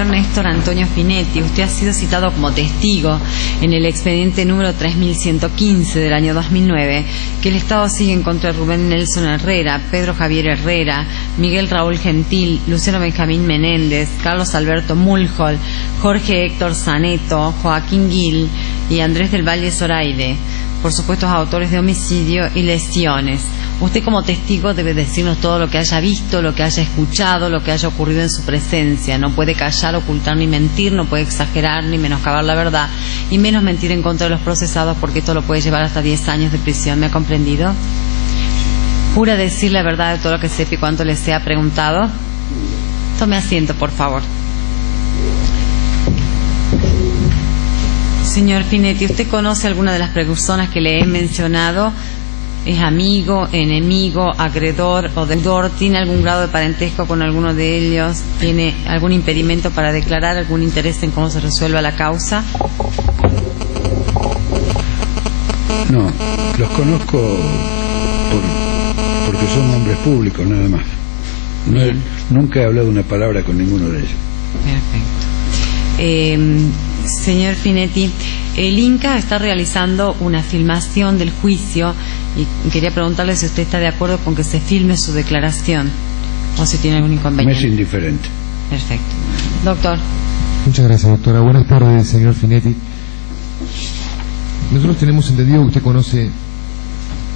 señor Néstor Antonio Finetti. Usted ha sido citado como testigo en el expediente número 3115 del año 2009, que el Estado sigue en contra de Rubén Nelson Herrera, Pedro Javier Herrera, Miguel Raúl Gentil, Luciano Benjamín Menéndez, Carlos Alberto Mulhol, Jorge Héctor Zaneto, Joaquín Gil y Andrés del Valle Zoraide, por supuestos autores de homicidio y lesiones. Usted como testigo debe decirnos todo lo que haya visto, lo que haya escuchado, lo que haya ocurrido en su presencia. No puede callar, ocultar ni mentir, no puede exagerar ni menoscabar la verdad, y menos mentir en contra de los procesados, porque esto lo puede llevar hasta 10 años de prisión. ¿Me ha comprendido? ¿Jura decir la verdad de todo lo que sepa y cuanto le sea preguntado? Tome asiento, por favor. Señor Finetti, ¿usted conoce alguna de las personas que le he mencionado? ¿Es amigo, enemigo, acreedor o deudor? ¿Tiene algún grado de parentesco con alguno de ellos? ¿Tiene algún impedimento para declarar, algún interés en cómo se resuelva la causa? No, los conozco porque son hombres públicos, nada más. Nunca he hablado una palabra con ninguno de ellos. Perfecto. Señor Finetti, el Inca está realizando una filmación del juicio y quería preguntarle si usted está de acuerdo con que se filme su declaración o si tiene algún inconveniente. Me es indiferente. Perfecto. Doctor. Muchas gracias, doctora. Buenas tardes, señor Finetti. Nosotros tenemos entendido que usted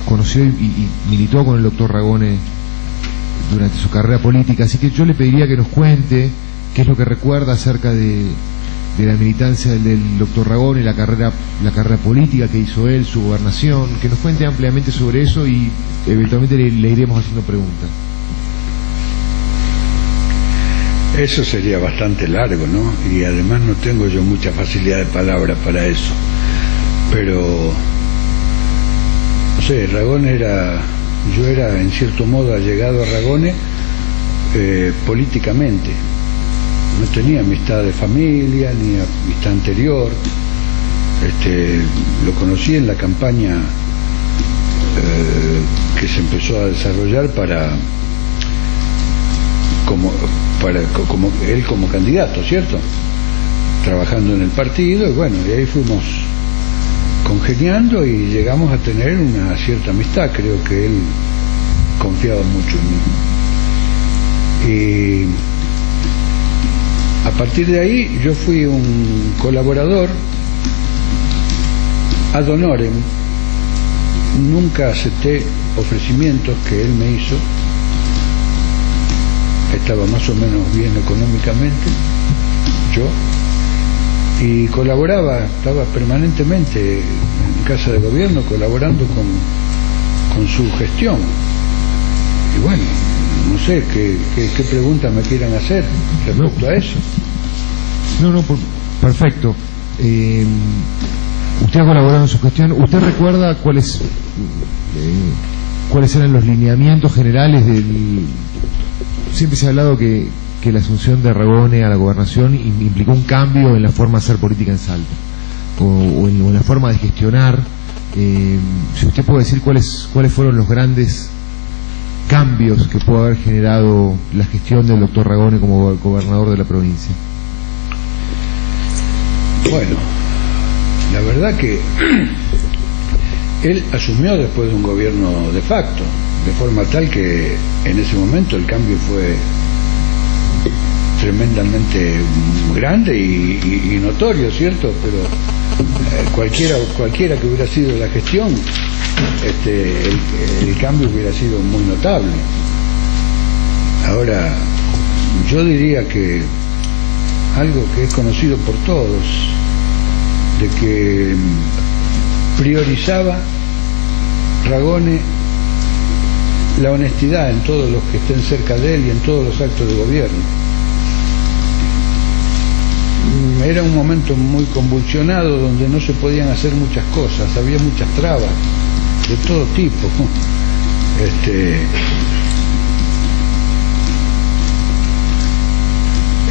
conoció y militó con el doctor Ragone durante su carrera política, así que yo le pediría que nos cuente qué es lo que recuerda acerca de la militancia del doctor Ragone, la carrera política que hizo él, su gobernación, que nos cuente ampliamente sobre eso y eventualmente le iremos haciendo preguntas. Eso sería bastante largo, ¿no? Y además no tengo yo mucha facilidad de palabra para eso. Pero, no sé, Ragone yo era en cierto modo allegado a Ragone políticamente. No tenía amistad de familia ni amistad anterior. Lo conocí en la campaña que se empezó a desarrollar como él como candidato, ¿cierto? Trabajando en el partido, y bueno, y ahí fuimos congeniando y llegamos a tener una cierta amistad. Creo que él confiaba mucho en mí. Y a partir de ahí yo fui un colaborador ad honorem. Nunca acepté ofrecimientos que él me hizo. Estaba más o menos bien económicamente yo, y estaba permanentemente en Casa de Gobierno colaborando con su gestión. Y bueno, no sé qué preguntas me quieran hacer respecto a eso. Perfecto. Usted ha colaborado en su gestión. ¿Usted recuerda cuáles eran los lineamientos generales del... Siempre se ha hablado que la asunción de Ragone a la gobernación implicó un cambio en la forma de hacer política en Salta o en la forma de gestionar. Si usted puede decir cuáles fueron los grandes cambios que pudo haber generado la gestión del doctor Ragone como gobernador de la provincia. Bueno, la verdad que él asumió después de un gobierno de facto, de forma tal que en ese momento el cambio fue tremendamente grande y notorio, ¿cierto? Pero cualquiera que hubiera sido la gestión, el cambio hubiera sido muy notable. Ahora, yo diría que algo que es conocido por todos, de que priorizaba Ragone la honestidad en todos los que estén cerca de él y en todos los actos de gobierno. Era un momento muy convulsionado donde no se podían hacer muchas cosas, había muchas trabas de todo tipo.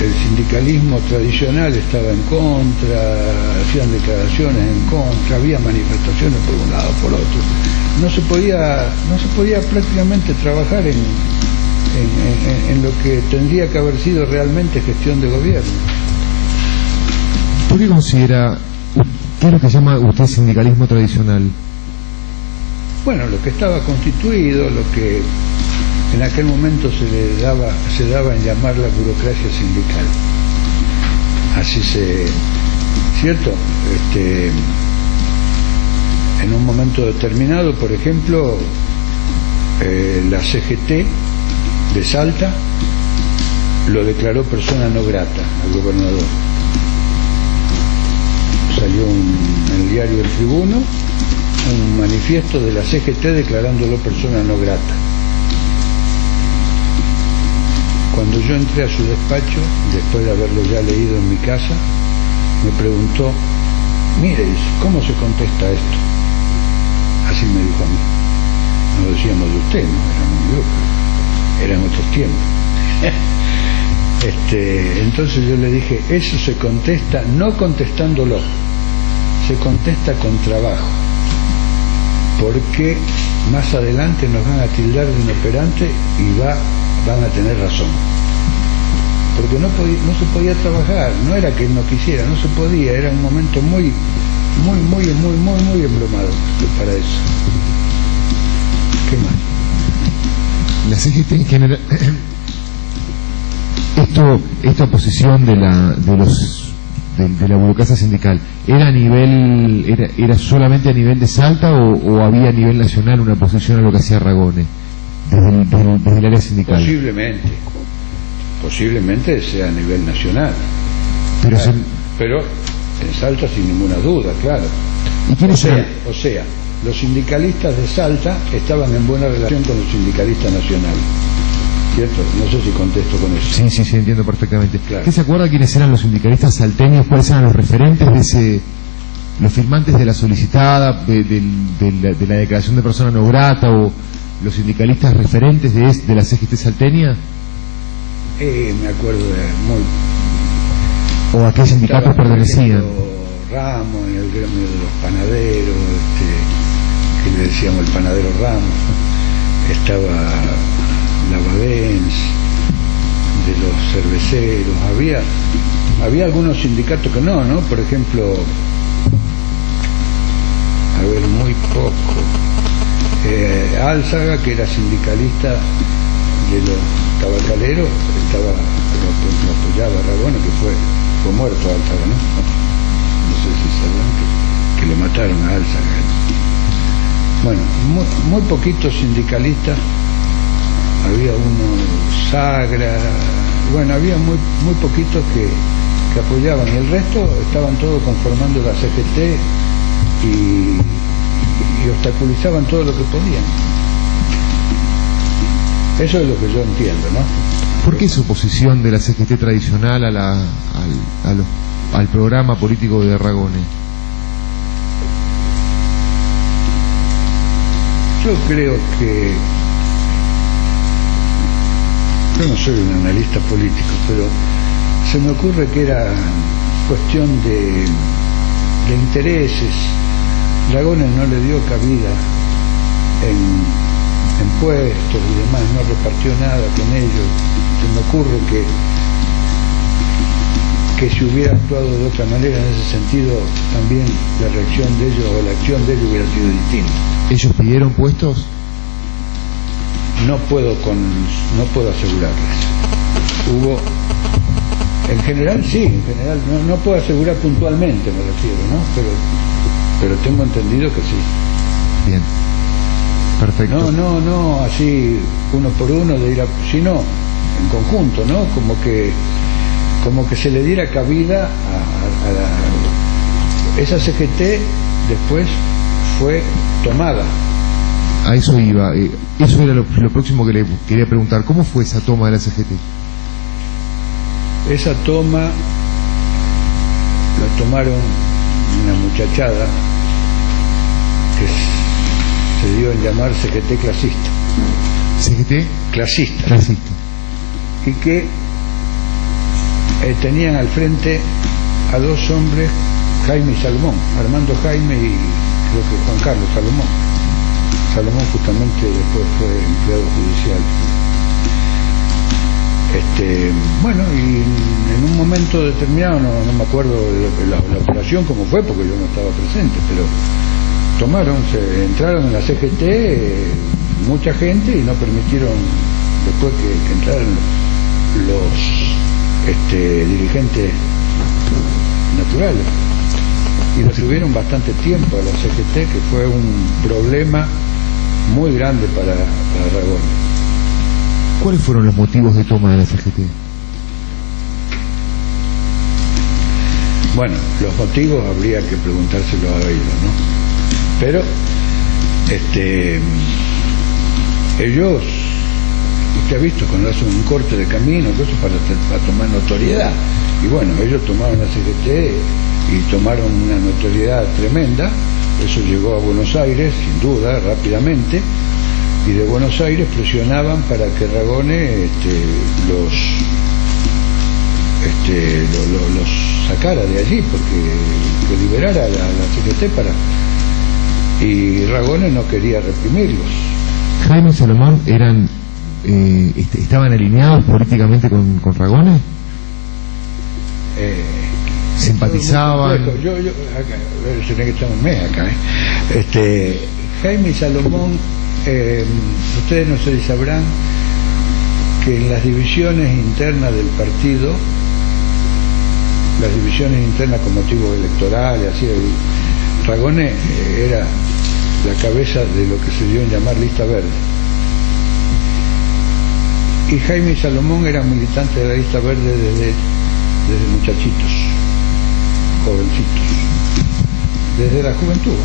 El sindicalismo tradicional estaba en contra, hacían declaraciones en contra, había manifestaciones por un lado, por otro. No se podía prácticamente trabajar en lo que tendría que haber sido realmente gestión de gobierno. ¿Por qué considera, qué es lo que llama usted sindicalismo tradicional? Bueno, lo que estaba constituido, lo que en aquel momento se daba en llamar la burocracia sindical. Así ¿cierto? En un momento determinado, por ejemplo, la CGT de Salta lo declaró persona no grata al gobernador. Salió en el diario El Tribuno un manifiesto de la CGT declarándolo persona no grata. Cuando yo entré a su despacho, después de haberlo ya leído en mi casa, me preguntó, mire, ¿cómo se contesta esto? Así me dijo a mí. No decíamos de usted, no, éramos un grupo, eran otros tiempos. Entonces yo le dije, eso se contesta no contestándolo, se contesta con trabajo, porque más adelante nos van a tildar de inoperante y van a tener razón, porque no se podía trabajar, no era que él no quisiera, no se podía, era un momento muy embromado para eso. ¿Qué más? La CGT en general, esta posición de la burocracia sindical, ¿era solamente a nivel de Salta o había a nivel nacional una posición a lo que hacía Ragone desde el área sindical? Posiblemente sea a nivel nacional, pero en Salta sin ninguna duda, claro. ¿Y quiénes eran? O sea, los sindicalistas de Salta estaban en buena relación con los sindicalistas nacionales, ¿cierto? No sé si contesto con eso. Sí, entiendo perfectamente. Claro. ¿Qué se acuerda quiénes eran los sindicalistas salteños? ¿Cuáles eran los referentes los firmantes de la solicitada, de la declaración de persona no grata, o los sindicalistas referentes de la CGT salteña? Me acuerdo ¿O a qué sindicatos pertenecían? Ramos, en el gremio de los panaderos, que le decíamos el panadero Ramos, estaba Lavadens, de los cerveceros, había algunos sindicatos que no, por ejemplo, muy poco, Álzaga, que era sindicalista de los tabacaleros, lo apoyaba Ragone, que fue muerto Álzaga, no sé si sabrán que lo mataron a Álzaga. Bueno, muy poquitos sindicalistas. Había uno Sagra, bueno, había muy poquitos que apoyaban, y el resto estaban todos conformando la CGT y obstaculizaban todo lo que podían. Eso es lo que yo entiendo, ¿no? ¿Por qué su oposición de la CGT tradicional al programa político de Ragone? Yo creo que yo no soy un analista político, pero se me ocurre que era cuestión de intereses. Ragone no le dio cabida en puestos y demás, no repartió nada con ellos. Se me ocurre que si hubiera actuado de otra manera en ese sentido, también la reacción de ellos o la acción de ellos hubiera sido distinta. ¿Ellos pidieron puestos? No puedo asegurarles. Hubo, en general sí, no puedo asegurar puntualmente, me refiero, ¿no? Pero tengo entendido que sí. Bien, perfecto. No, así uno por uno de ir sino en conjunto, ¿no? Como que se le diera cabida a esa CGT. Después fue tomada. A eso iba. Eso era lo próximo que le quería preguntar. ¿Cómo fue esa toma de la CGT? Esa toma la tomaron una muchachada que se dio en llamar CGT clasista. ¿CGT? Clasista. Y que tenían al frente a dos hombres, Jaime y Salomón, Armando Jaime y creo que Juan Carlos Salomón. Salomón justamente después fue empleado judicial. Bueno, y en un momento determinado, no me acuerdo de la operación cómo fue, porque yo no estaba presente, pero entraron en la CGT mucha gente y no permitieron después que entraran los dirigentes naturales. Y lo tuvieron bastante tiempo a la CGT, que fue un problema muy grande para Ragone. ¿Cuáles fueron los motivos de toma de la CGT? Bueno, los motivos habría que preguntárselo a ellos, ¿no? Pero ellos, usted ha visto cuando hacen un corte de camino, cosas para tomar notoriedad. Y bueno, ellos tomaron la CGT y tomaron una notoriedad tremenda. Eso llegó a Buenos Aires, sin duda, rápidamente. Y de Buenos Aires presionaban para que Ragone los sacara de allí, porque que liberara la CGT y Ragone no quería reprimirlos. Jaime y Salomón estaban alineados políticamente con Ragone. Simpatizaban. Yo acá, se tiene que estar un mes acá. Jaime y Salomón, ustedes no sé si sabrán que en las divisiones internas del partido, las divisiones internas con motivos electorales, así, Ragone era la cabeza de lo que se dio en llamar lista verde, y Jaime y Salomón eran militantes de la lista verde desde muchachitos, jovencitos, desde la juventud.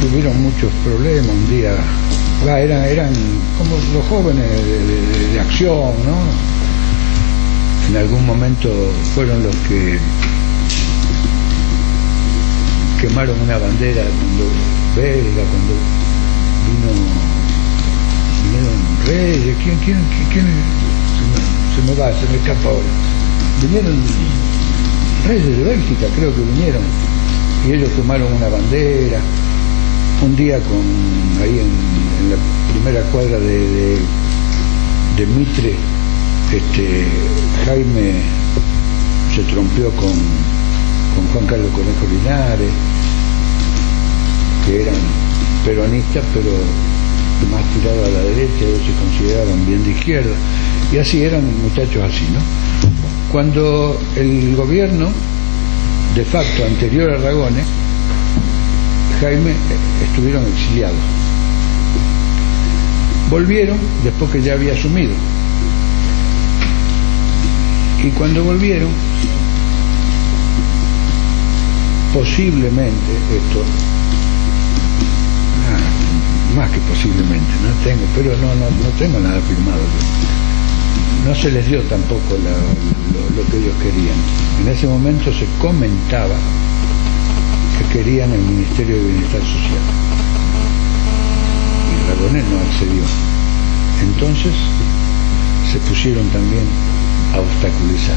Tuvieron muchos problemas un día, eran como los jóvenes de acción, ¿no? En algún momento fueron los que quemaron una bandera belga, cuando vinieron Reyes, ¿quién? Se me escapa ahora. Vinieron Reyes de Bélgica, creo que vinieron, y ellos quemaron una bandera un día ahí en la primera cuadra de Mitre. Jaime se trompeó con Juan Carlos Conejo Linares, que eran peronistas pero más tirados a la derecha, ellos se consideraban bien de izquierda, y así eran muchachos así, ¿no? Cuando el gobierno de facto anterior a Ragone, Jaime, estuvieron exiliados. Volvieron después que ya había asumido. Y cuando volvieron, posiblemente esto, más que posiblemente, pero no tengo nada firmado. No se les dio tampoco lo que ellos querían. En ese momento se comentaba que querían el Ministerio de Bienestar Social, y Ragone no accedió. Entonces se pusieron también a obstaculizar.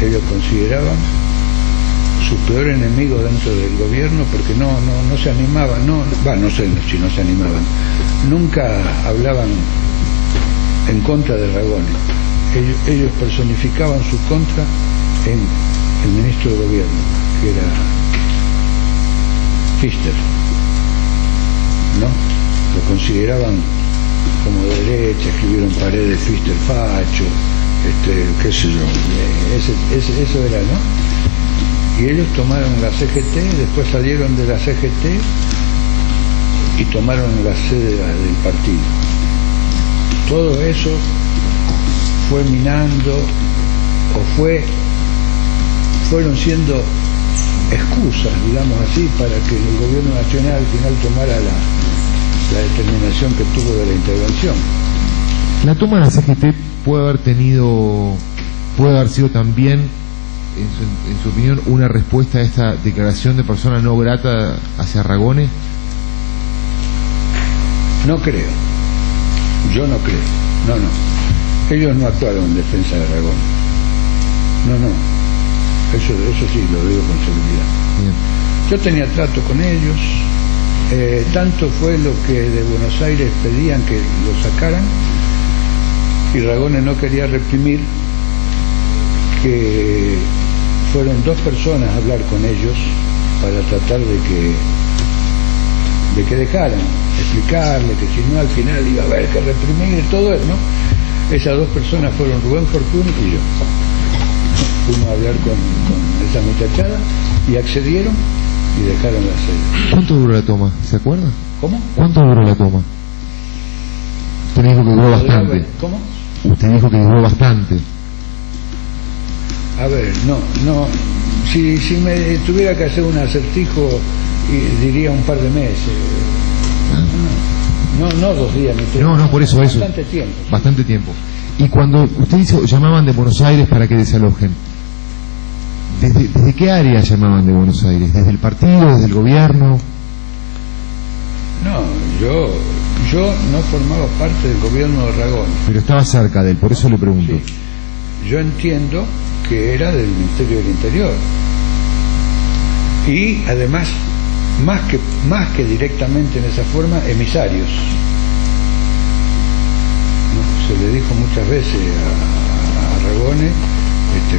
Ellos consideraban su peor enemigo dentro del gobierno, porque no se animaban, no sé si no se animaban, nunca hablaban en contra de Ragone. Ellos personificaban su contra en el ministro de gobierno, que era Pfister, ¿no? Lo consideraban como de derecha, escribieron Paredes, Pfister facho, qué sé yo, eso era, ¿no? Y ellos tomaron la CGT, después salieron de la CGT y tomaron la sede del partido. Todo eso fue minando, fueron siendo excusas, digamos así, para que el gobierno nacional al final tomara la determinación que tuvo de la intervención. La toma de la CGT puede haber sido también, en su opinión, una respuesta a esta declaración de persona no grata hacia Ragone. No creo, yo no creo, no. Ellos no actuaron en defensa de Ragone, no. Eso sí lo digo con seguridad. Bien. Yo tenía trato con ellos, Tanto fue lo que de Buenos Aires pedían que lo sacaran, y Ragone no quería reprimir, que fueron 2 personas a hablar con ellos para tratar de que dejaran, explicarle que si no al final iba a haber que reprimir todo eso, ¿no? Esas 2 personas fueron Rubén Fortuny y yo. Fuimos a hablar con esa muchachada y accedieron y dejaron la sede. ¿Cuánto duró la toma? ¿Se acuerda? ¿Cómo? ¿Cuánto duró la toma? Usted dijo que duró bastante. ¿Cómo? Usted dijo que duró bastante. A ver, no. Si me tuviera que hacer un acertijo, diría un par de meses. No 2 días ni 3. No, por eso. Bastante tiempo. Bastante tiempo. Y cuando usted dice, llamaban de Buenos Aires para que desalojen, ¿desde qué área llamaban de Buenos Aires? ¿Desde el partido, desde el gobierno? No, yo no formaba parte del gobierno de Ragone. Pero estaba cerca de él, por eso le pregunto. Sí. Yo entiendo que era del Ministerio del Interior. Y además, más que directamente en esa forma, emisarios. ¿No? Se le dijo muchas veces a Ragone,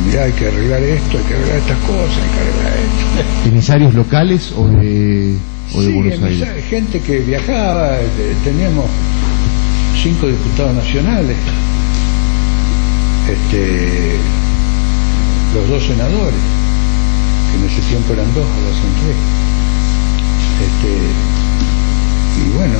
mirá, hay que arreglar esto, hay que arreglar estas cosas, hay que arreglar esto. ¿Emisarios locales o de Buenos Aires? Gente que viajaba, teníamos 5 diputados nacionales, los 2 senadores, que en ese tiempo eran 2, ahora son 3. Y bueno,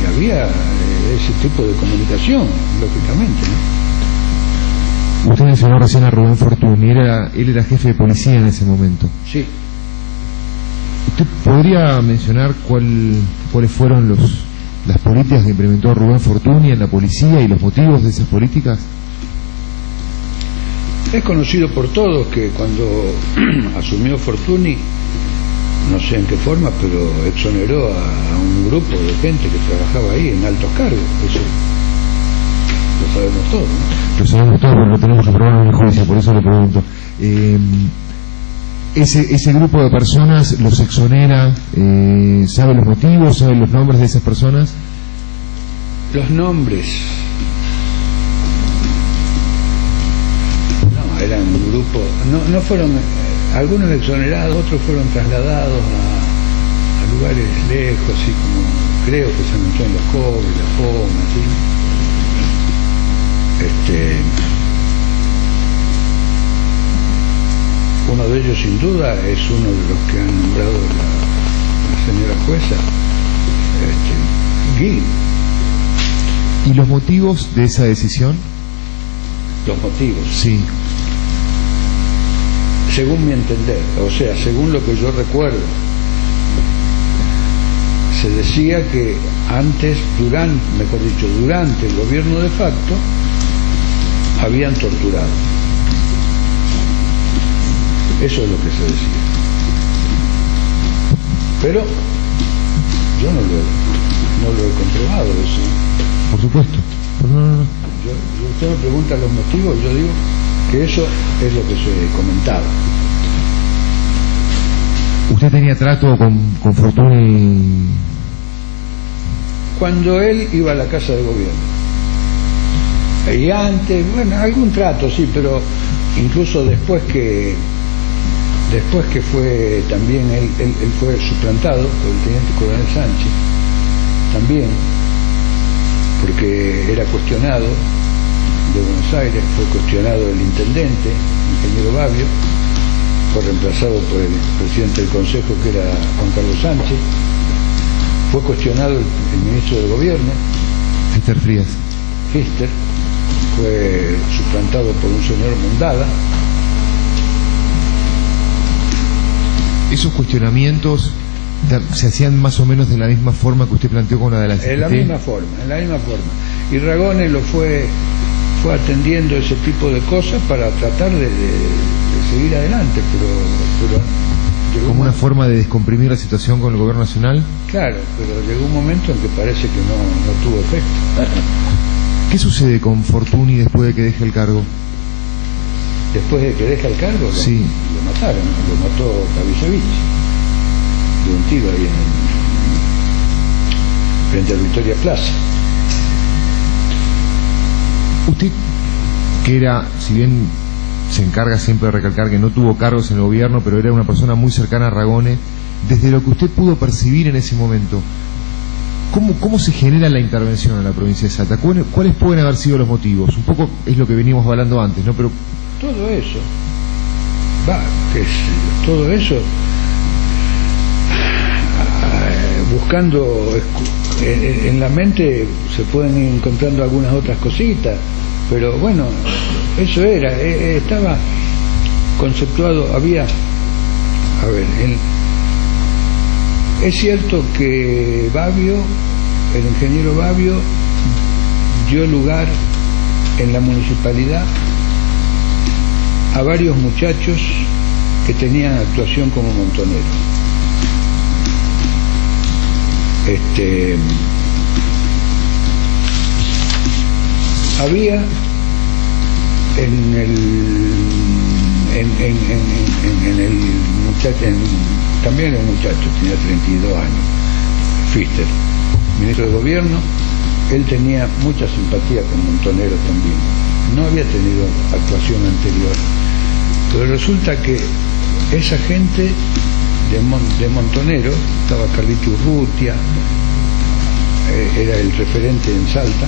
y había ese tipo de comunicación, lógicamente, ¿no? Usted mencionó recién a Rubén Fortuny, él era jefe de policía en ese momento. Sí. ¿Usted podría mencionar cuáles fueron las políticas que implementó Rubén Fortuny en la policía y los motivos de esas políticas? Es conocido por todos que cuando asumió Fortuny, no sé en qué forma, pero exoneró a un grupo de gente que trabajaba ahí en altos cargos. Eso lo sabemos todos, ¿no? Lo sabemos todos, pero no tenemos que probar en el juicio, por eso le pregunto. Ese grupo de personas los exonera, ¿sabe los motivos, sabe los nombres de esas personas? Los nombres. No, eran un grupo, no fueron, algunos exonerados, otros fueron trasladados a lugares lejos, así como creo que se anunció en Los Cobres, La Poma, así. Uno de ellos sin duda es uno de los que ha nombrado la señora jueza, Gui. ¿Y los motivos de esa decisión? Los motivos. Sí. Según mi entender, o sea, según lo que yo recuerdo, se decía que durante el gobierno de facto, habían torturado. Eso es lo que se decía. Pero yo no lo he comprobado eso. Por supuesto. No. Usted me pregunta los motivos, yo digo que eso es lo que se comentaba. ¿Usted tenía trato con Fortuny? Cuando él iba a la casa de gobierno. Y antes, bueno, algún trato, sí, pero incluso después que fue también, él fue suplantado por el teniente coronel Sánchez, también, porque era cuestionado de Buenos Aires, fue cuestionado el intendente, ingeniero Babio, fue reemplazado por el presidente del Consejo, que era Juan Carlos Sánchez, fue cuestionado el ministro del Gobierno, Pfister, fue suplantado por un señor Mondada. ¿Esos cuestionamientos se hacían más o menos de la misma forma que usted planteó con la de la CGT? En la misma forma. Y Ragone lo fue atendiendo ese tipo de cosas para tratar de seguir adelante, pero ¿como una forma de descomprimir la situación con el gobierno nacional? Claro, pero llegó un momento en que parece que no tuvo efecto. ¿Qué sucede con Fortuny después de que deje el cargo? Después de que deja el cargo, sí, lo mataron, lo mató Tavishevich. de un tiro ahí frente a Victoria Plaza. Usted, que era, si bien se encarga siempre de recalcar que no tuvo cargos en el gobierno, pero era una persona muy cercana a Ragone, desde lo que usted pudo percibir en ese momento, ¿cómo se genera la intervención en la provincia de Salta? ¿Cuáles pueden haber sido los motivos? Un poco es lo que veníamos hablando antes, ¿no? Pero todo eso, todo eso, buscando en la mente se pueden ir encontrando algunas otras cositas, pero bueno, eso era, estaba conceptuado, había, a ver, es cierto que Babbio, el ingeniero Babbio, dio lugar en la municipalidad a varios muchachos que tenían actuación como montoneros. Había también un muchacho, tenía 32 años, Pfister, ministro de gobierno, él tenía mucha simpatía con Montonero también, no había tenido actuación anterior, pero resulta que esa gente de Montonero, estaba Carlito Urrutia, era el referente en Salta,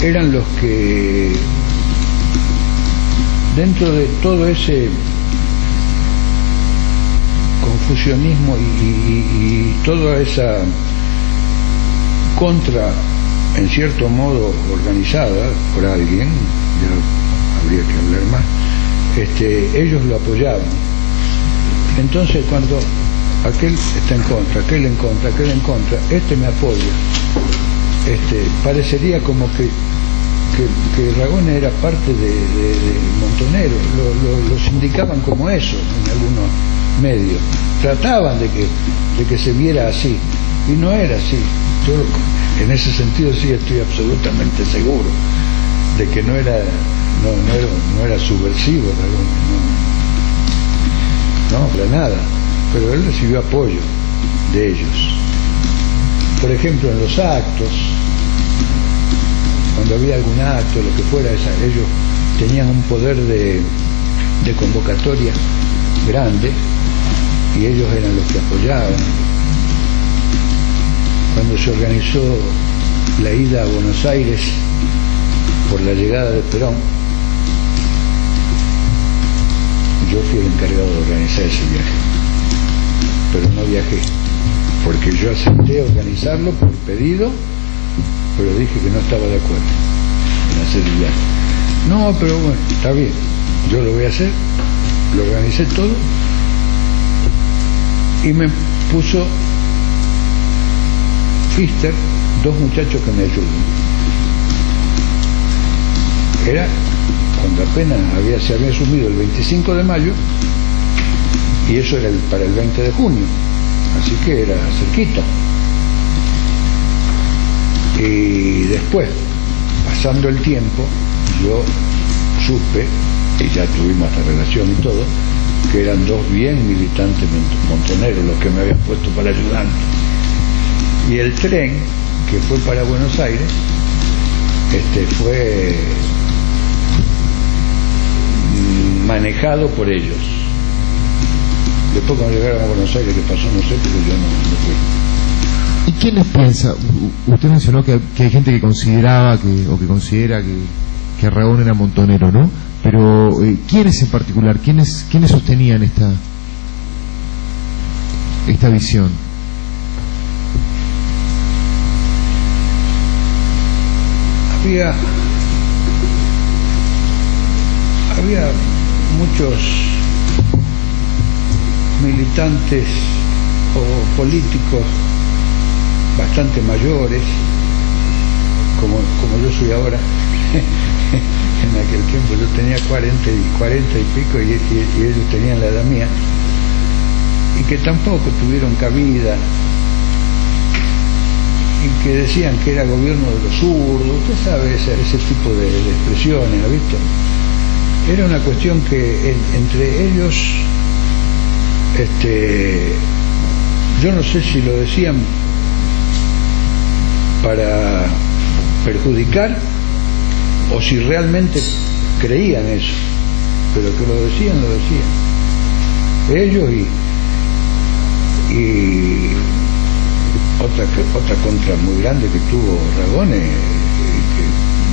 eran los que dentro de todo ese confusionismo y toda esa contra, en cierto modo organizada por alguien, ya habría que hablar más, ellos lo apoyaban. Entonces cuando aquel está en contra, aquel en contra, aquel en contra, me apoya, parecería como que Ragone era parte de Montonero, los indicaban como eso en algunos medios, trataban de que se viera así, y no era así. Yo en ese sentido sí estoy absolutamente seguro de que no era subversivo Ragone, no, para nada, pero él recibió apoyo de ellos. Por ejemplo, en los actos, cuando había algún acto, lo que fuera, ellos tenían un poder de convocatoria grande y ellos eran los que apoyaban. Cuando se organizó la ida a Buenos Aires por la llegada de Perón, yo fui el encargado de organizar ese viaje, pero no viajé, porque yo acepté organizarlo por pedido, pero dije que no estaba de acuerdo en hacer el viaje. No, pero bueno, está bien, yo lo voy a hacer, lo organicé todo, y me puso Pfister, dos muchachos que me ayudan. Era cuando apenas se había asumido el 25 de mayo, y eso era para el 20 de junio, así que era cerquita. Y después, pasando el tiempo, yo supe, y ya tuvimos esta relación y todo, que eran dos bien militantes montoneros los que me habían puesto para ayudante. Y el tren que fue para Buenos Aires fue manejado por ellos. Después cuando llegaron a Buenos Aires, ¿qué pasó? No sé, pero yo no fui. ¿Y quién les piensa? Usted mencionó que hay gente que consideraba o que considera que Ragone era montonero, ¿no? Pero ¿quiénes en particular? ¿Quiénes sostenían esta visión? Había muchos militantes o políticos bastante mayores, como yo soy ahora. En aquel tiempo yo tenía 40 y pico y ellos tenían la edad mía, y que tampoco tuvieron cabida, y que decían que era gobierno de los zurdos. Usted sabe ese tipo de expresiones, ¿ha visto? Era una cuestión que entre ellos yo no sé si lo decían para perjudicar o si realmente creían eso, pero que lo decían ellos. Y otra contra muy grande que tuvo Ragone, que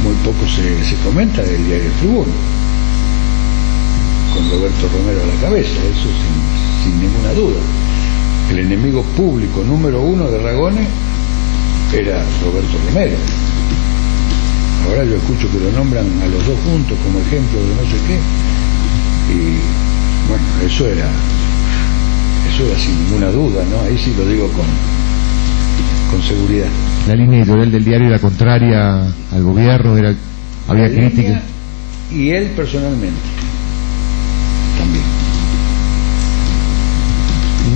muy poco se comenta, del diario El Tribuno, con Roberto Romero a la cabeza, eso sin ninguna duda. El enemigo público número uno de Ragone era Roberto Romero. Ahora yo escucho que lo nombran a los dos juntos como ejemplo de no sé qué, y bueno, eso era sin ninguna duda, ¿no? Ahí sí lo digo con seguridad. La línea editorial del diario era contraria al gobierno, había críticas. Y él personalmente también.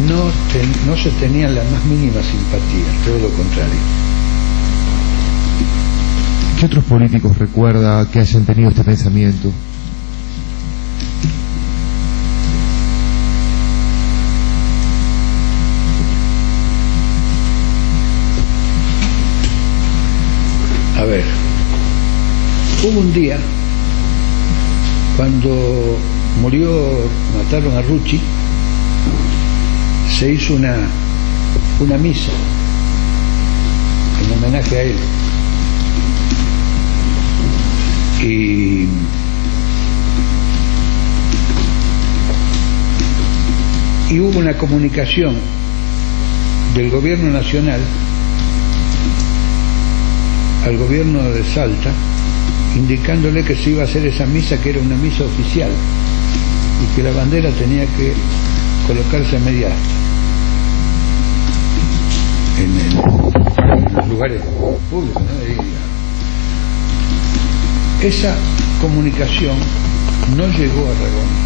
No se tenían las más mínimas simpatías, todo lo contrario. ¿Qué otros políticos recuerda que hayan tenido este pensamiento? A ver, hubo un día cuando mataron a Rucci, se hizo una misa en homenaje a él, y hubo una comunicación del gobierno nacional al gobierno de Salta, indicándole que se iba a hacer esa misa, que era una misa oficial, y que la bandera tenía que colocarse a media asta en los lugares públicos, ¿no? Esa comunicación no llegó a Ragone.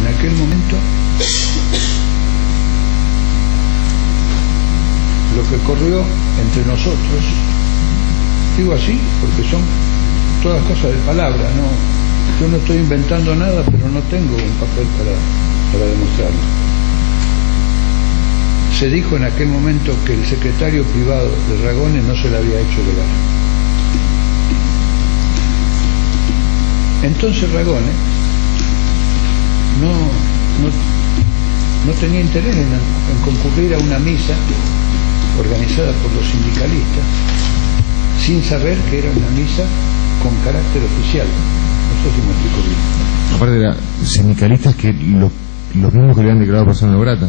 En aquel momento lo que corrió entre nosotros, digo así porque son todas cosas de palabra, yo no estoy inventando nada, pero no tengo un papel para demostrarlo. Se dijo en aquel momento que el secretario privado de Ragone no se le había hecho llegar. Entonces Ragone no tenía interés en concurrir a una misa organizada por los sindicalistas, sin saber que era una misa con carácter oficial. No sé si me explico bien. Aparte de los sindicalistas, que los mismos que le habían declarado persona no grata.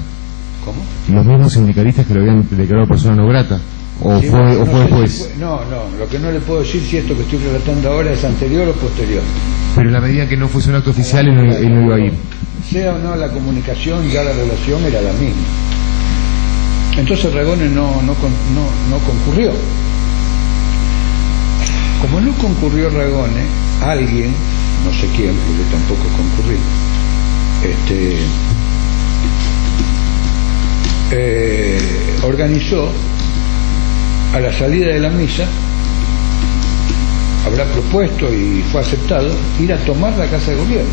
¿Cómo? Los mismos sindicalistas que lo habían declarado persona no grata. ¿O sí, fue después? Si no, lo que no le puedo decir si esto que estoy relatando ahora es anterior o posterior. Pero en la medida que no fuese un acto oficial, él no iba a ir. Sea o no la comunicación, ya la relación era la misma. Entonces Ragone no concurrió. Como no concurrió Ragone, alguien, no sé quién, porque tampoco concurrí, organizó a la salida de la misa, habrá propuesto y fue aceptado ir a tomar la Casa de Gobierno.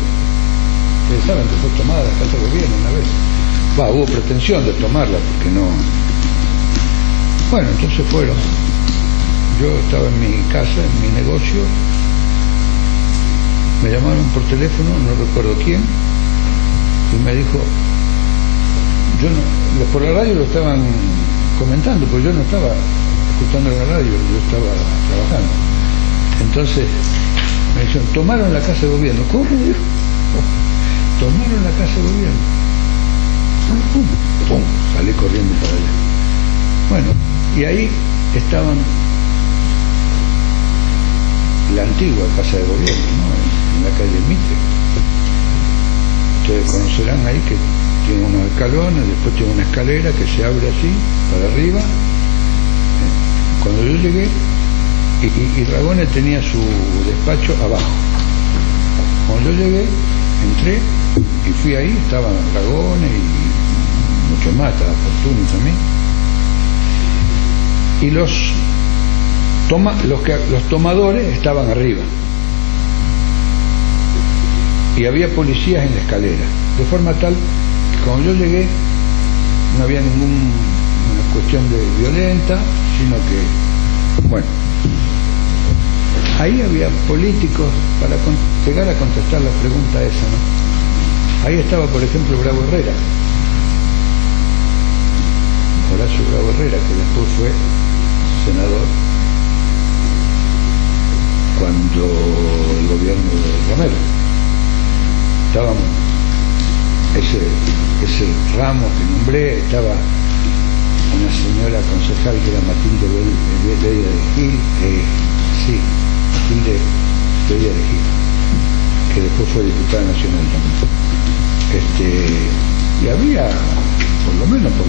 Ustedes saben que fue tomada la Casa de Gobierno una vez. Hubo pretensión de tomarla porque no. Bueno, entonces fueron. Yo estaba en mi casa, en mi negocio, me llamaron por teléfono, no recuerdo quién, y me dijo, por la radio lo estaban comentando, porque yo no estaba escuchando la radio, yo estaba trabajando. Entonces me dijeron, tomaron la Casa de Gobierno. ¿Cómo? Tomaron la Casa de Gobierno. ¡Pum! Salí corriendo para allá. Bueno, y ahí estaban la antigua Casa de Gobierno, ¿no? En la calle Mitre. Ustedes conocerán ahí que tiene unos escalones, después tiene una escalera que se abre así, para arriba. Cuando yo llegué, y Ragone tenía su despacho abajo. Cuando yo llegué, entré y fui ahí, estaban Ragone y mucho más, estaba Fortuny también. Y los tomadores estaban arriba. y había policías en la escalera, de forma tal que cuando yo llegué no había ninguna cuestión de violenta, sino que, bueno, ahí había políticos para llegar a contestar la pregunta esa, ¿no? Ahí estaba, por ejemplo, Bravo Herrera, Horacio Bravo Herrera, que después fue senador cuando el gobierno de Romero. Estábamos ese ramo que nombré, estaba una señora concejal que era Matilde Bedia de Gil, Matilde Bedia de Gil, que después fue diputada nacional también. Y había por lo menos 60,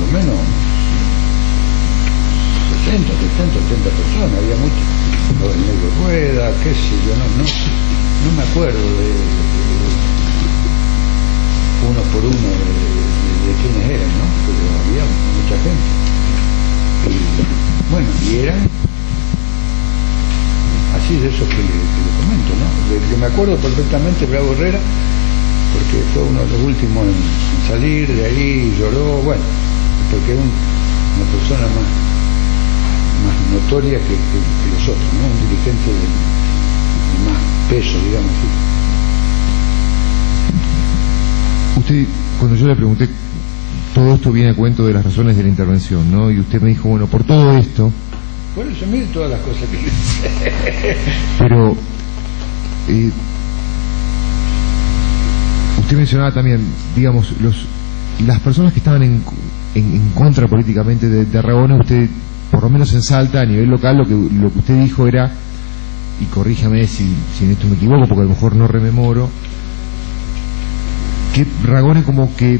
70 personas, había muchos, lo del Negro Rueda, qué sé yo, no me acuerdo de uno por uno de quiénes eran, ¿no? Pero había mucha gente. Y bueno, y eran así de esos que le comento, ¿no? De que me acuerdo perfectamente Bravo Herrera, porque fue uno de los últimos en salir de ahí, lloró, bueno, porque es una persona más notoria que los otros, ¿no? Un dirigente de más peso, digamos así. Usted, cuando yo le pregunté, todo esto viene a cuento de las razones de la intervención, ¿no? Y usted me dijo, bueno, por todo esto... Por eso, mire todas las cosas que hice. Pero... usted mencionaba también, digamos, las personas que estaban en contra políticamente de Ragone. Usted, por lo menos en Salta, a nivel local, lo que usted dijo era, y corríjame si en esto me equivoco, porque a lo mejor no rememoro, que Ragone como que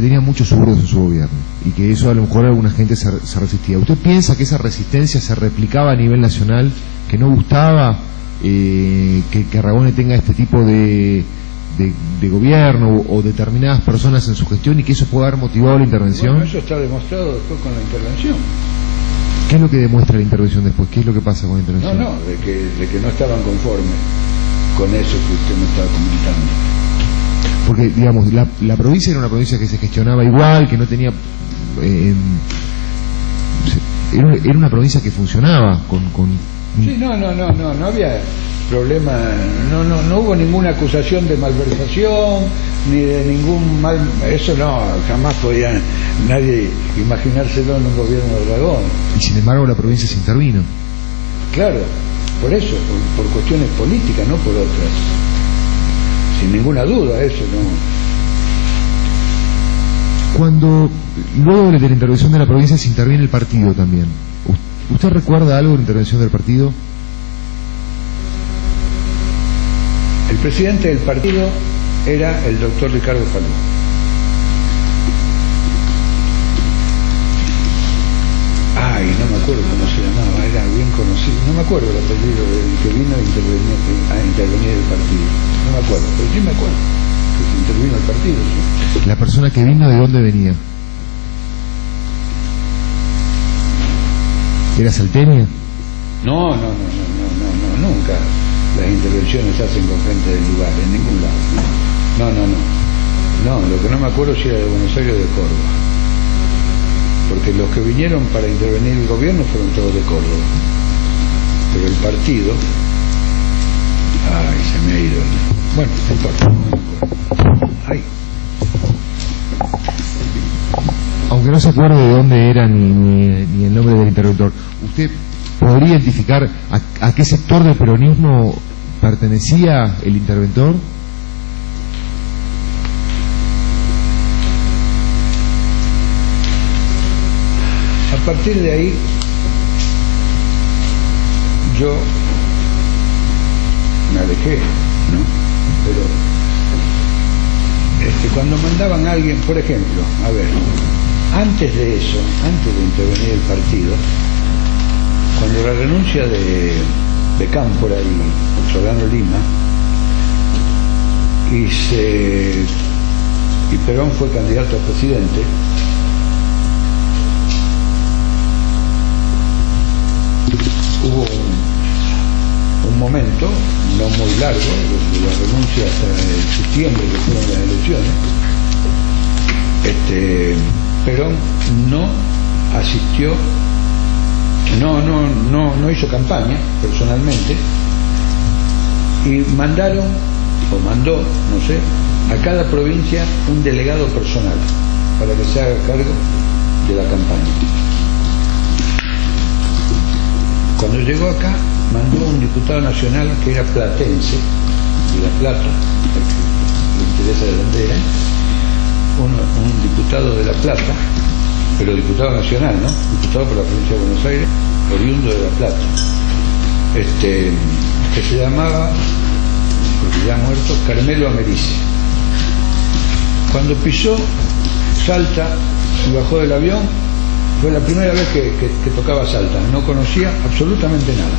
tenía muchos seguros en su gobierno, y que eso a lo mejor alguna gente se resistía. ¿Usted piensa que esa resistencia se replicaba a nivel nacional, que no gustaba que Ragone tenga este tipo de gobierno o determinadas personas en su gestión, y que eso pueda haber motivado la intervención? Bueno, eso está demostrado después con la intervención. ¿Qué es lo que demuestra la intervención después? ¿Qué es lo que pasa con la intervención? No, de que no estaban conformes con eso que usted me estaba comentando. Porque, digamos, la provincia era una provincia que se gestionaba igual, que no tenía... era una provincia que funcionaba con... Sí, no había problema, no hubo ninguna acusación de malversación, ni de ningún mal... Eso no, jamás podía nadie imaginárselo en un gobierno de Ragone. Y sin embargo la provincia se intervino. Claro, por eso, por cuestiones políticas, no por otras. Sin ninguna duda, eso no. Cuando luego de la intervención de la provincia se interviene el partido también, ¿usted recuerda algo de la intervención del partido? El presidente del partido era el doctor Ricardo Falú. Ay, no me acuerdo cómo se llamaba, era bien conocido. No me acuerdo el apellido del que vino a intervenir el partido. No me acuerdo, pero sí me acuerdo que se intervino el partido. ¿Sí? ¿La persona que vino de dónde venía? ¿Era salteña? No, nunca las intervenciones se hacen con gente del lugar, en ningún lado. No, lo que no me acuerdo si era de Buenos Aires o de Córdoba. Porque los que vinieron para intervenir el gobierno fueron todos de Córdoba. Pero el partido... Ay, se me ha ido. Bueno, no importa. Ay. Aunque no se acuerde de dónde era ni el nombre del interventor, ¿usted podría identificar a qué sector del peronismo pertenecía el interventor? A partir de ahí, yo me alejé, ¿no? Pero cuando mandaban a alguien, por ejemplo, a ver, antes de eso, antes de intervenir el partido, cuando la renuncia de Cámpora y Solano Lima, y Perón fue candidato a presidente, hubo un un momento, no muy largo, desde la renuncia hasta el septiembre que fueron las elecciones, Perón no asistió, no hizo campaña personalmente, y mandó, no sé, a cada provincia un delegado personal para que se haga cargo de la campaña. Cuando llegó acá, mandó un diputado nacional que era platense, de La Plata, le interesa de dónde era, un diputado de La Plata, pero diputado nacional, ¿no? Diputado por la provincia de Buenos Aires, oriundo de La Plata, que se llamaba, porque ya ha muerto, Carmelo Americi. Cuando pisó Salta y bajó del avión, fue la primera vez que tocaba Salta, no conocía absolutamente nada.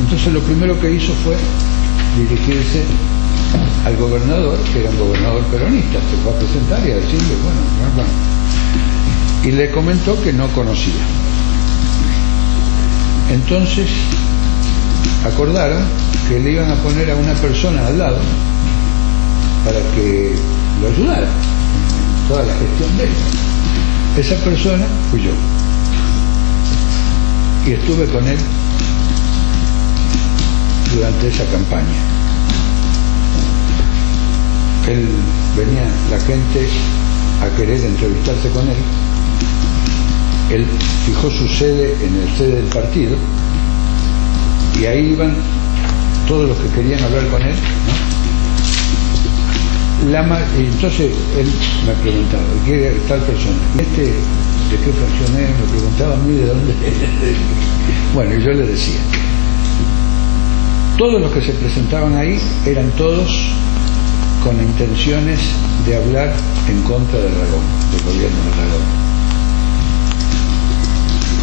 Entonces lo primero que hizo fue dirigirse al gobernador, que era un gobernador peronista, se fue a presentar y a decirle, bueno, y le comentó que no conocía. Entonces acordaron que le iban a poner a una persona al lado para que lo ayudara en toda la gestión de él. Esa persona fui yo, y estuve con él durante esa campaña. Él venía, la gente, a querer entrevistarse con él. Él fijó su sede en el sede del partido, y ahí iban todos los que querían hablar con él, ¿no? Y entonces él me preguntaba, ¿qué era tal persona? ¿De qué fracción es? Me preguntaba a mí de dónde. Bueno, y yo le decía. Todos los que se presentaban ahí eran todos con intenciones de hablar en contra de Ragón, del gobierno de Ragón.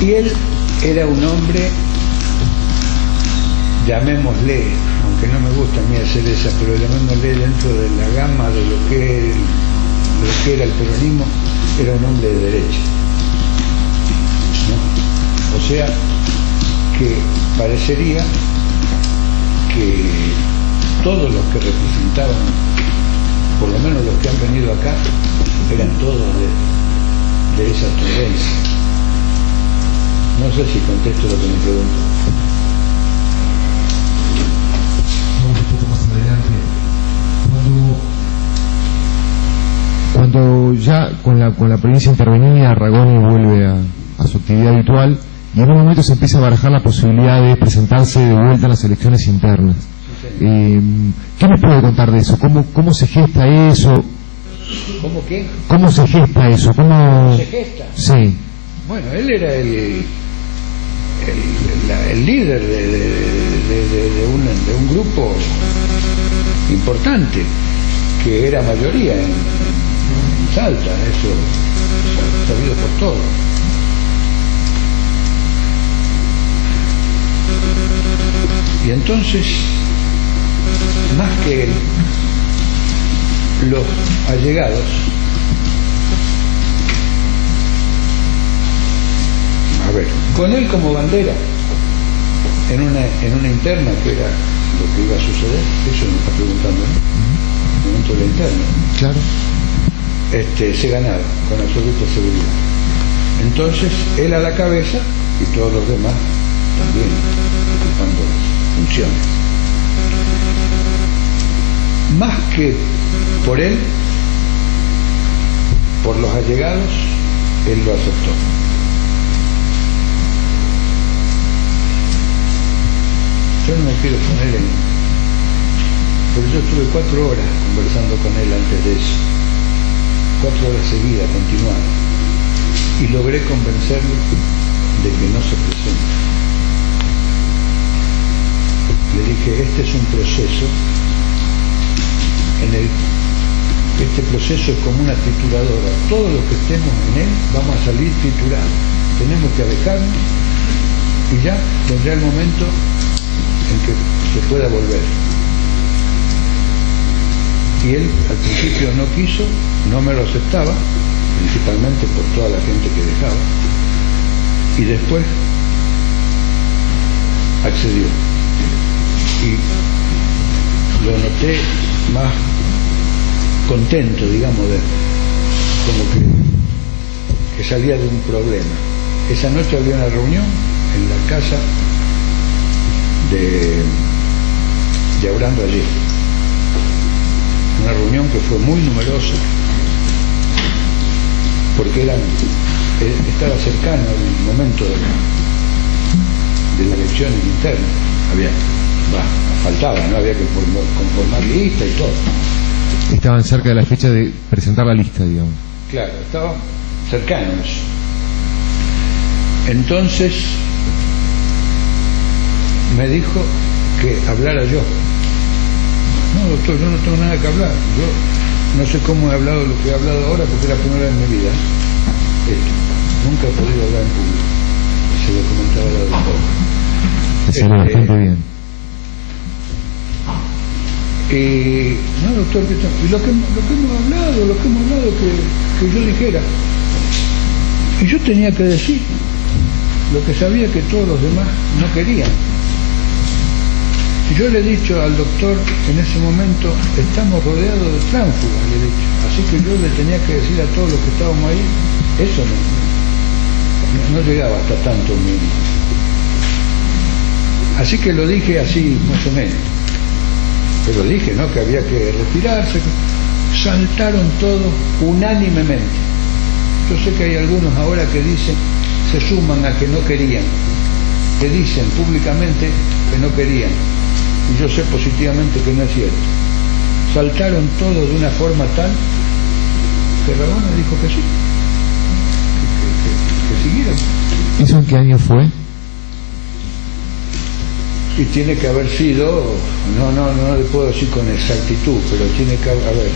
Y él era un hombre, llamémosle, aunque no me gusta a mí hacer esa, pero llamémosle dentro de la gama de lo que era el peronismo, era un hombre de derecha, ¿no? O sea, que parecería que todos los que representaban, por lo menos los que han venido acá, eran todos de esa tendencia. No sé si contesto lo que me pregunto. Vamos un poco más adelante. Cuando ya con la provincia intervenida, Ragone vuelve a su actividad habitual, y en un momento se empieza a barajar la posibilidad de presentarse de vuelta a las elecciones internas. ¿Qué nos puede contar de eso? ¿Cómo se gesta eso? ¿Cómo qué? ¿Cómo se gesta eso? ¿Cómo se gesta? Sí. Bueno, él era el líder de un grupo importante que era mayoría en Salta, eso sabido por todos. Y entonces, más que él, los allegados, a ver, con él como bandera en una interna, que era lo que iba a suceder, eso me está preguntando, ¿no? En el momento de la interna, claro, se ganaba con absoluta seguridad. Entonces él a la cabeza y todos los demás también ocupando funciones. Más que por él, por los allegados, él lo aceptó. Yo no me quiero poner en... Pero yo estuve 4 horas conversando con él antes de eso, 4 horas seguidas, continuadas, y logré convencerlo de que no se presente. Le dije, este es un proceso este proceso es como una trituradora, todos los que estemos en él vamos a salir triturados, tenemos que alejarnos y ya vendrá el momento en que se pueda volver. Y él al principio no quiso, no me lo aceptaba, principalmente por toda la gente que dejaba, y después accedió. y lo noté más contento, digamos, como que salía de un problema. Esa noche había una reunión en la casa de Aurando allí, una reunión que fue muy numerosa porque estaba cercano el momento de las elecciones internas. Faltaba, ¿no? Había que conformar lista y todo. Estaban cerca de la fecha de presentar la lista, digamos. Claro, estaban cercanos. Entonces me dijo que hablara yo. No, doctor, yo no tengo nada que hablar. Yo no sé cómo he hablado lo que he hablado ahora porque es la primera vez en mi vida. Nunca he podido hablar en público. Se lo comentaba a la doctora. Te salió bastante bien. No, doctor, y lo que hemos hablado que yo dijera. Y yo tenía que decir lo que sabía que todos los demás no querían. Yo le he dicho al doctor en ese momento, estamos rodeados de tránsfugas, le he dicho. Así que yo le tenía que decir a todos los que estábamos ahí, eso no llegaba hasta tanto mismo. Así que lo dije así, más o menos. Pero dije, ¿no?, que había que retirarse. Saltaron todos unánimemente. Yo sé que hay algunos ahora que dicen, se suman a que no querían, que dicen públicamente que no querían. Y yo sé positivamente que no es cierto. Saltaron todos de una forma tal que Rabona dijo que sí, que siguieron. ¿Eso en qué año fue? Y tiene que haber sido, no le puedo decir con exactitud, pero tiene que haber.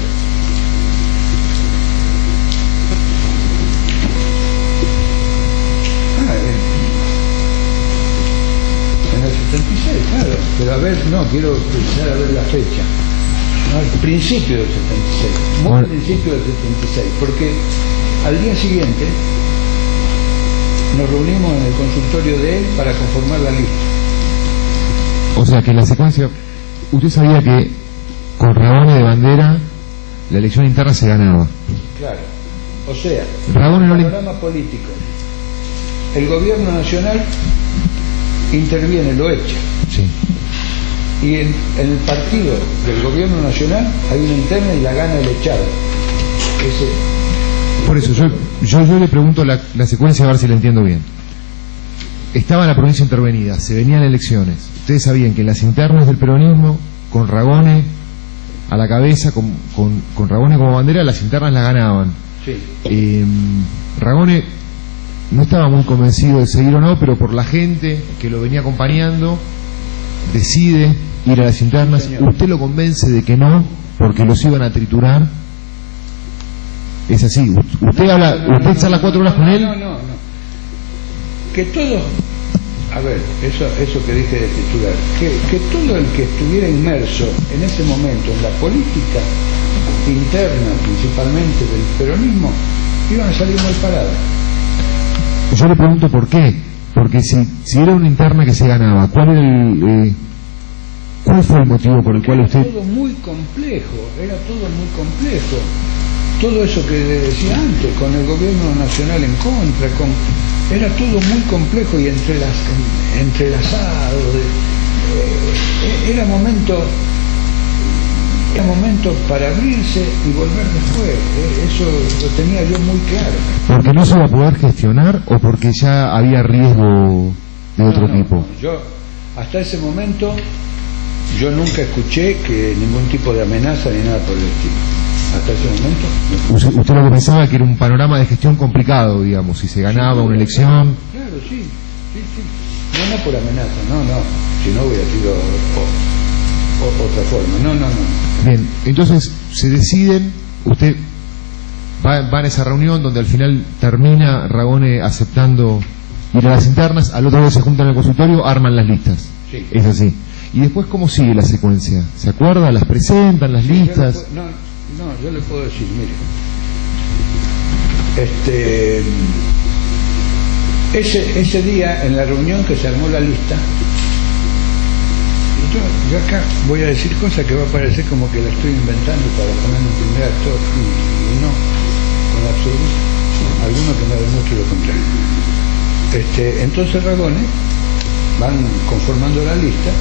En el 76, claro, pero a ver, no, quiero empezar a ver la fecha. No, al principio del 76, muy al principio del 76, porque al día siguiente nos reunimos en el consultorio de él para conformar la lista. O sea que la secuencia, usted sabía que con Rabone de bandera la elección interna se ganaba. Claro, o sea, Rabone no panorama político. El gobierno nacional interviene, lo echa. Sí. Y en el partido del gobierno nacional hay una interna y la gana el echado. Por eso yo le pregunto la secuencia a ver si la entiendo bien. Estaba la provincia intervenida, se venían elecciones. Ustedes sabían que en las internas del peronismo, con Rabone a la cabeza, con Rabone como bandera, las internas las ganaban. Sí. Rabone no estaba muy convencido de seguir o no, pero por la gente que lo venía acompañando, decide ir a las internas. Sí, usted lo convence de que no, porque los iban a triturar. Es así. Usted charla 4 horas con él. No. Que todo, a ver, eso que dije de triturar, que todo el que estuviera inmerso en ese momento en la política interna, principalmente del peronismo, iban a salir mal parados. Yo le pregunto por qué. Porque si era una interna que se ganaba, ¿cuál fue el motivo por el cual usted...? Era todo muy complejo, todo eso que decía antes, con el gobierno nacional en contra, era todo muy complejo y entrelazado. Era momento para abrirse y volver después. Eso lo tenía yo muy claro. ¿Porque no se iba a poder gestionar o porque ya había riesgo de otro tipo? Yo, hasta ese momento, yo nunca escuché que ningún tipo de amenaza ni nada por el estilo. Hasta ese momento. Usted lo que pensaba que era un panorama de gestión complicado, digamos, si se ganaba una elección. Claro, sí. No por amenaza, no. Si no hubiera sido otra forma. No. Bien, entonces se deciden, usted va a esa reunión donde al final termina Rabone aceptando ir a las internas, al otro día se juntan en el consultorio, arman las listas. Sí. Es así. ¿Y después cómo sigue la secuencia? ¿Se acuerda? ¿Las presentan, las listas? Yo le puedo decir, mire, ese día en la reunión que se armó la lista, yo acá voy a decir cosas que va a parecer como que la estoy inventando para ponerme un primer actor, y no, con absoluto, alguno que me demuestre lo contrario. Entonces Ragone van conformando la lista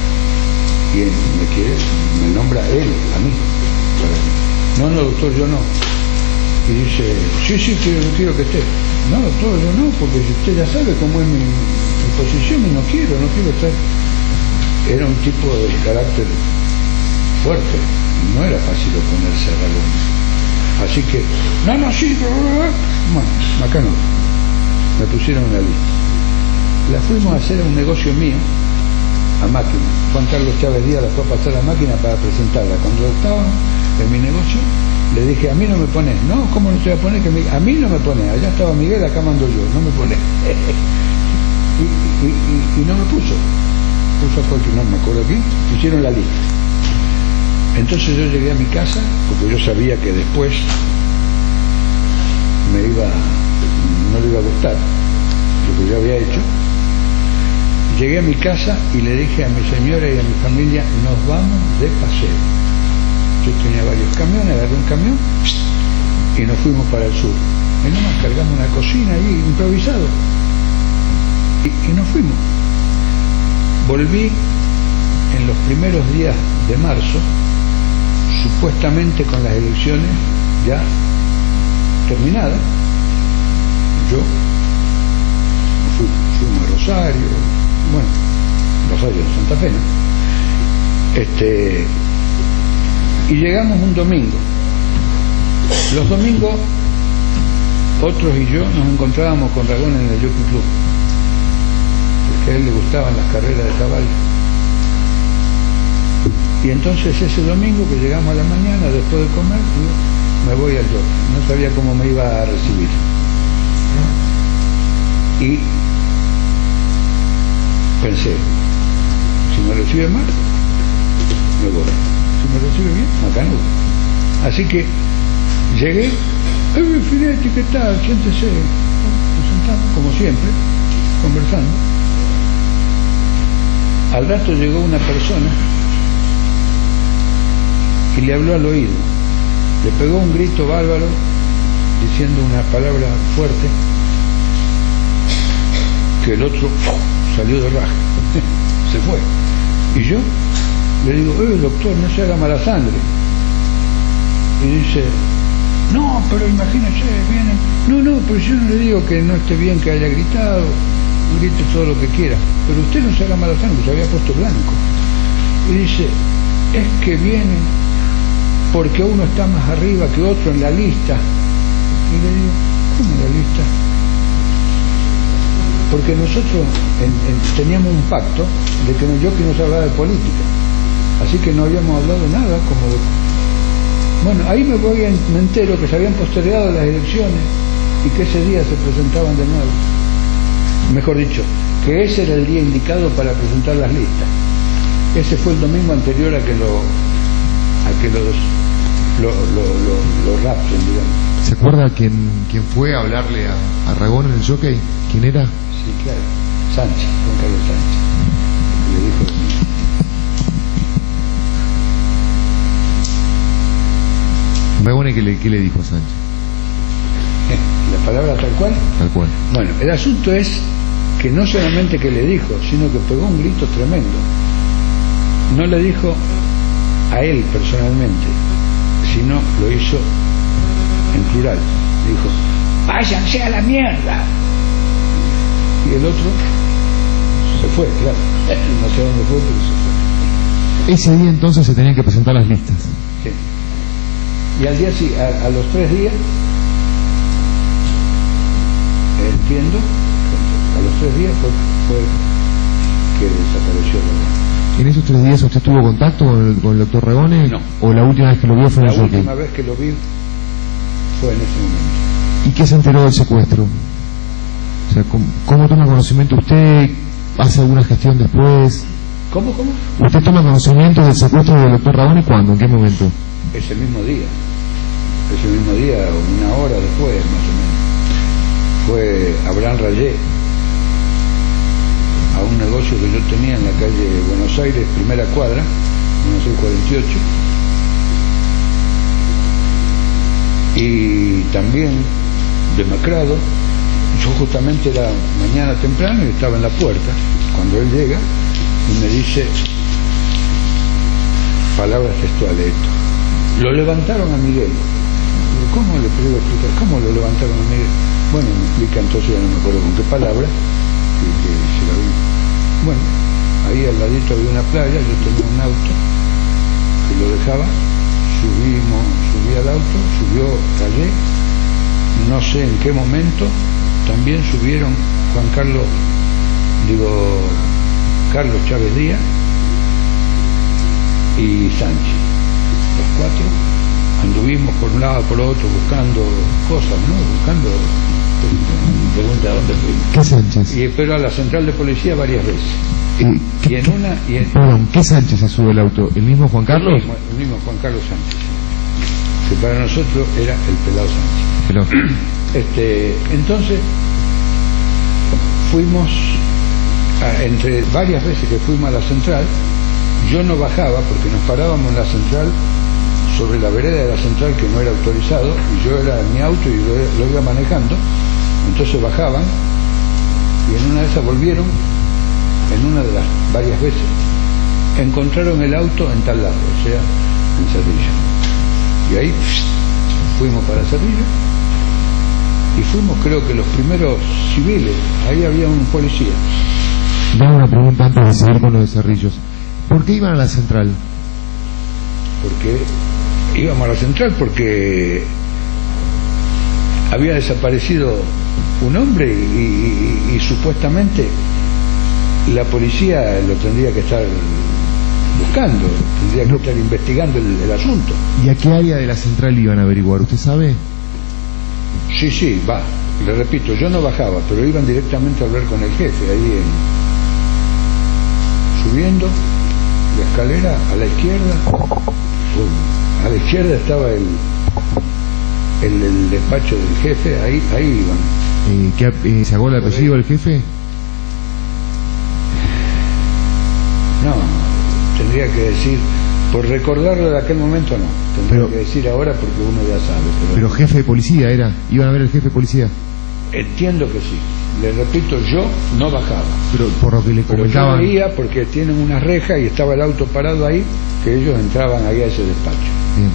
y me nombra él, a mí. No, doctor, yo no. Y dice, sí, quiero que esté. No, doctor, yo no, porque usted ya sabe cómo es mi posición y no quiero estar. Era un tipo de carácter fuerte, no era fácil oponerse a Ragone. Así que, sí, bueno, acá no. Me pusieron en la lista. La fuimos a hacer a un negocio mío, a máquina. Juan Carlos Chávez Díaz la fue a pasar a máquina para presentarla. Cuando estaba en mi negocio, le dije, a mí no me pones. No, ¿cómo no te voy a poner? A mí no me pones. Allá estaba Miguel, acá mando yo, no me pones. y no me puso. Puso a cualquier, no me acuerdo aquí, hicieron la lista. Entonces yo llegué a mi casa, porque yo sabía que después no le iba a gustar lo que yo había hecho. Llegué a mi casa y le dije a mi señora y a mi familia, nos vamos de paseo. Yo tenía varios camiones, agarré un camión y nos fuimos para el sur. Y nomás cargamos una cocina ahí, improvisado. Y nos fuimos. Volví en los primeros días de marzo, supuestamente con las elecciones ya terminadas. Yo fuimos a Rosario, Rosario de Santa Fe, ¿no? Y llegamos un domingo. Los domingos, otros y yo nos encontrábamos con Ragone en el Jockey Club, porque a él le gustaban las carreras de caballo. Y entonces ese domingo que llegamos a la mañana, después de comer, digo, me voy al jockey. No sabía cómo me iba a recibir. Y pensé, si me recibe mal, me voy. Si me recibe bien, acá no voy. Así que llegué, Finetti, ¿qué tal? Siéntese. Nos sentamos, como siempre, conversando. Al rato llegó una persona y le habló al oído. Le pegó un grito bárbaro diciendo una palabra fuerte que el otro salió de raja. Se fue. Y yo le digo, doctor, no se haga mala sangre. Y dice, no, pero imagínese, vienen. No, pero yo no le digo que no esté bien que haya gritado, grite todo lo que quiera, pero usted no se haga mala sangre, se había puesto blanco. Y dice, es que vienen porque uno está más arriba que otro en la lista. Y le digo, ¿cómo en la lista? Porque nosotros teníamos un pacto de que en el jockey no se hablaba de política, así que no habíamos hablado nada como de... Bueno, ahí me entero que se habían postergado las elecciones y que ese día se presentaban de nuevo. Mejor dicho, que ese era el día indicado para presentar las listas. Ese fue el domingo anterior a que lo rapten, digamos. ¿Se acuerda quién fue a hablarle a Ragone en el jockey? ¿Quién era? Sí, claro, Sánchez, Juan Carlos Sánchez. Le dijo de mí. Ragone, ¿qué le dijo a Sánchez? ¿La palabra tal cual? Tal cual. Bueno, el asunto es que no solamente que le dijo, sino que pegó un grito tremendo. No le dijo a él personalmente, sino lo hizo en plural. Dijo, váyanse a la mierda. Y el otro se fue, claro. No sé dónde fue, pero se fue. Ese día entonces se tenían que presentar las listas. Sí. Y al día a los 3 días, entiendo, a los 3 días fue que desapareció Ragone. ¿En esos 3 días usted tuvo contacto con el doctor Ragone? No. ¿O la última vez que lo vio fue en el jockey? La última vez que lo vi fue en ese momento. ¿Y qué se enteró del secuestro? O sea, ¿cómo toma conocimiento usted? ¿Hace alguna gestión después? ¿Cómo? ¿Usted toma conocimiento del secuestro del doctor Ragone cuándo? ¿En qué momento? Ese mismo día, o una hora después, más o menos. Fue Abraham Rayé, a un negocio que yo tenía en la calle Buenos Aires, primera cuadra, Buenos Aires 48, y también demacrado. Yo justamente era mañana temprano y estaba en la puerta cuando él llega y me dice palabras textuales: esto, lo levantaron a Miguel. ¿Cómo le puedo explicar? ¿Cómo lo levantaron a Miguel? Bueno, me explica, entonces ya no me acuerdo con qué palabra, que se la vi. Bueno, ahí al ladito había una playa, yo tenía un auto que lo dejaba, subí al auto, subió Rayé, no sé en qué momento, también subieron Carlos Chávez Díaz y Sánchez, los cuatro. Anduvimos por un lado, por otro, buscando cosas, ¿no? Buscando... Pregunta dónde fuimos. ¿Qué Sánchez? Pero a la central de policía varias veces. Perdón, ¿qué Sánchez se sube el auto? ¿El mismo Juan Carlos? El mismo Juan Carlos Sánchez, que para nosotros era el pelado Sánchez. Entonces, fuimos, entre varias veces que fuimos a la central, yo no bajaba porque nos parábamos en la central, sobre la vereda de la central, que no era autorizado, y yo era en mi auto y lo iba manejando. Entonces bajaban y en una de esas volvieron, en una de las varias veces encontraron el auto en tal lado, o sea, en Cerrillo, y ahí fuimos para Cerrillo y fuimos, creo que los primeros civiles, ahí había un policía. Dame una pregunta antes de seguir con los de Cerrillos. ¿Por qué iban a la central? Porque íbamos a la central porque había desaparecido un hombre y supuestamente la policía lo tendría que estar buscando, tendría que estar investigando el asunto. ¿Y a qué área de la central iban a averiguar? ¿Usted sabe? Sí, va. Le repito, yo no bajaba, pero iban directamente a hablar con el jefe, ahí subiendo la escalera a la izquierda. A la izquierda estaba el despacho del jefe, ahí iban. ¿Se acuerda el apellido del jefe? No, tendría que decir, por recordarlo de aquel momento no, tendría que decir ahora porque uno ya sabe. Pero jefe de policía era, iban a ver el jefe de policía. Entiendo que sí. Le repito, yo no bajaba. Pero por lo que le comentaban... Pero yo veía porque tienen una reja y estaba el auto parado ahí, que ellos entraban ahí a ese despacho. Bien.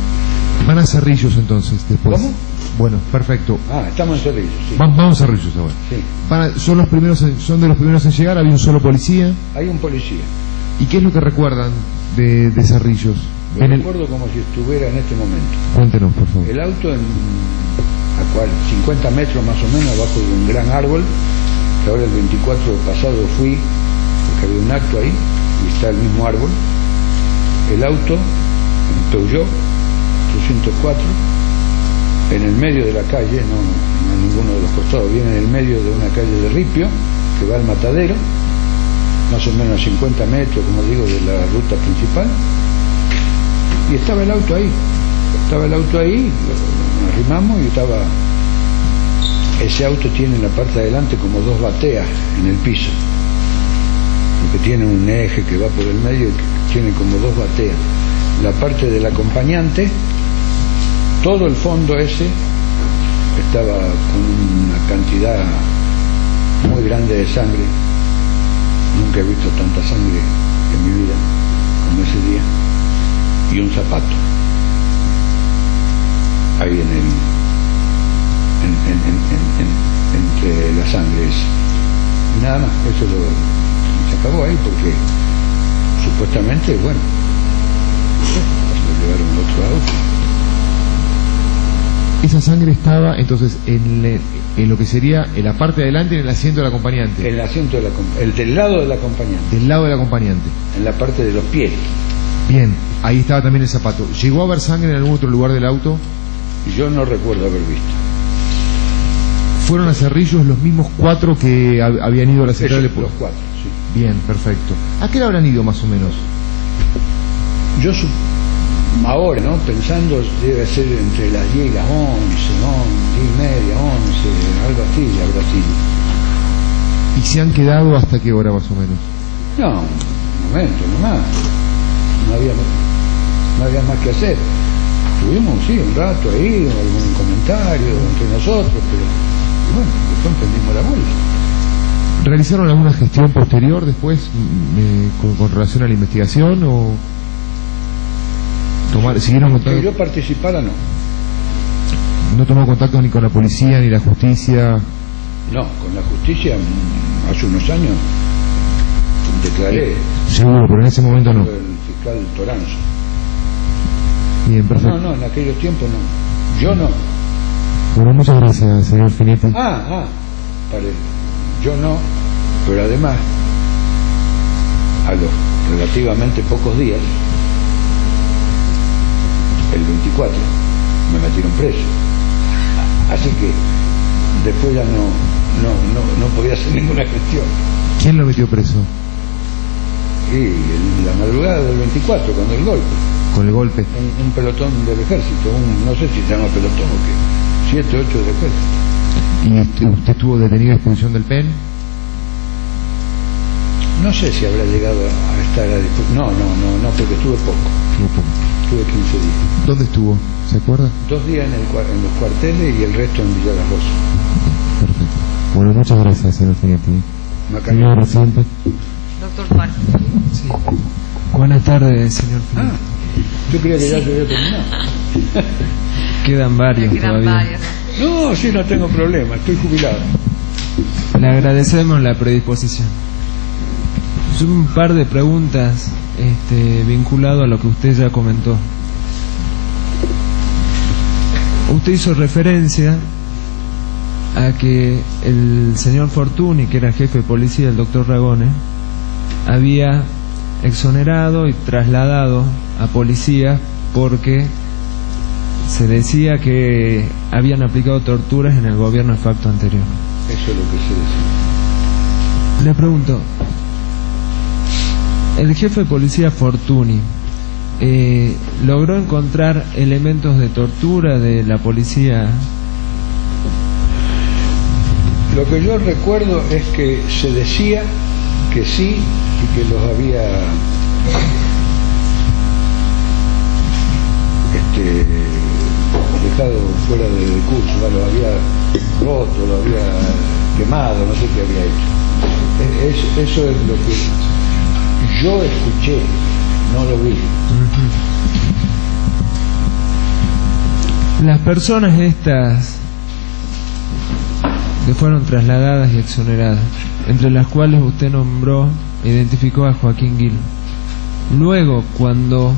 Van a Cerrillos entonces después. ¿Cómo? Bueno, perfecto. Estamos en Cerrillos, sí. Vamos a Cerrillos ahora. Sí. Son de los primeros en llegar, había un solo policía. Hay un policía. ¿Y qué es lo que recuerdan de Cerrillos? Lo recuerdo como si estuviera en este momento. Cuéntenos, por favor. El auto a 50 metros más o menos abajo de un gran árbol, que ahora el 24 pasado fui, porque había un acto ahí, y está el mismo árbol. El auto, en Peugeot 304, en el medio de la calle, no en ninguno de los costados, viene en el medio de una calle de ripio, que va al matadero, más o menos a 50 metros, como digo, de la ruta principal, y estaba el auto ahí, nos arrimamos y estaba, ese auto tiene en la parte de adelante como dos bateas en el piso, porque tiene un eje que va por el medio y que tiene como dos bateas. La parte del acompañante, todo el fondo ese estaba con una cantidad muy grande de sangre. Nunca he visto tanta sangre en mi vida como ese día. Y un zapato ahí entre la sangre esa. Nada más, eso se acabó ahí porque supuestamente, bueno, lo llevaron a otro auto. Esa sangre estaba entonces en lo que sería en la parte de adelante, en el asiento del acompañante. El asiento el del lado del acompañante. Del lado del acompañante. En la parte de los pies. Bien, ahí estaba también el zapato. ¿Llegó a haber sangre en algún otro lugar del auto? Yo no recuerdo haber visto. ¿Fueron a Cerrillos los mismos 4 que habían ido a la central de Los 4, sí. Bien, perfecto. ¿A qué hora habrán ido más o menos? Yo ahora, ¿no? Pensando, debe ser entre las 10 y las 11, ¿no? 10 y media, 11, algo así habrá sido. ¿Y se han quedado hasta qué hora más o menos? No, un momento nomás. No había más que hacer. Estuvimos, sí, un rato ahí, algún comentario entre nosotros, pero bueno, después emprendimos la vuelta. ¿Realizaron alguna gestión posterior después con relación a la investigación o siguieron contacto? Que yo participara, no. ¿No tomó contacto ni con la policía ni la justicia? No, con la justicia hace unos años declaré. Seguro, pero en ese momento no. El fiscal Toranzo. Bien, perfecto. No, en aquellos tiempos no. Yo no. Bueno, muchas gracias, señor Finetti. Vale. Yo no, pero además, a los relativamente pocos días, el 24, me metieron preso. Así que después ya no podía hacer ninguna gestión. ¿Quién lo metió preso? Y en la madrugada del 24, con el golpe. Con el golpe. Un pelotón del ejército, no sé si se llama pelotón o qué, 7, 8 del ejército. ¿Y usted estuvo detenido a disposición del PEN? No sé si habrá llegado a estar a disposición. No, porque estuve poco. Estuve 15 días. ¿Dónde estuvo? ¿Se acuerda? 2 días en los cuarteles y el resto en Villa Las Rosas. Perfecto. Bueno, muchas gracias, señor Finetti. Señor presidente. Doctor Juan. Sí. Buenas tardes, señor Finetti. Yo creía que ya se había terminado. Quedan varios todavía. No, sí, no tengo problema, estoy jubilado. Le agradecemos la predisposición. Un par de preguntas vinculado a lo que usted ya comentó. Usted hizo referencia a que el señor Fortuny, que era jefe de policía, el doctor Ragone, había exonerado y trasladado a policía porque se decía que habían aplicado torturas en el gobierno de facto anterior. Eso es lo que se decía. Le pregunto, el jefe de policía Fortuny logró encontrar elementos de tortura de la policía. Lo que yo recuerdo es que se decía que sí y que los había dejado fuera de curso, lo había roto, lo había quemado, no sé qué había hecho. Eso es lo que yo escuché, no lo vi. Las personas estas que fueron trasladadas y exoneradas, entre las cuales usted nombró, identificó a Joaquín Gil. Luego, cuando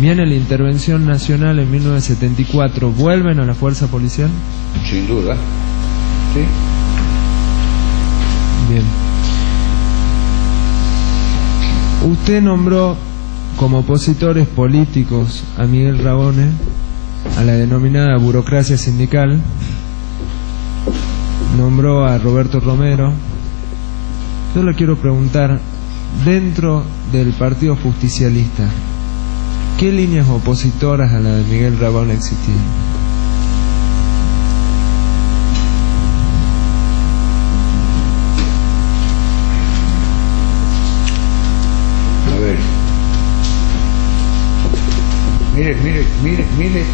viene la intervención nacional en 1974, ¿vuelven a la fuerza policial? Sin duda, sí. Bien. Usted nombró como opositores políticos a Miguel Ragone, a la denominada burocracia sindical, nombró a Roberto Romero. Yo le quiero preguntar, dentro del Partido Justicialista, ¿qué líneas opositoras a la de Miguel Ragone existían? A ver, mire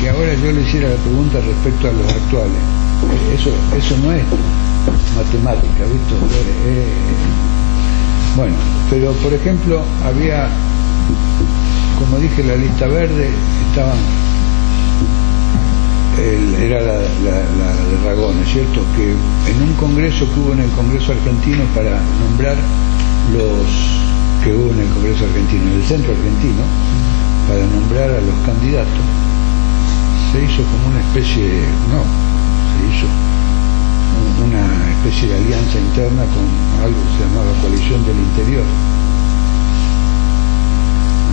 que ahora yo le hiciera la pregunta respecto a los actuales. Eso no es matemática, ¿visto? Bueno, pero por ejemplo había, como dije, la lista verde, era la de Ragone, ¿cierto? Que en un congreso que hubo en el Congreso Argentino para nombrar que hubo en el Congreso Argentino, en el Centro Argentino, para nombrar a los candidatos, se hizo como una especie de alianza interna con algo que se llamaba Coalición del Interior.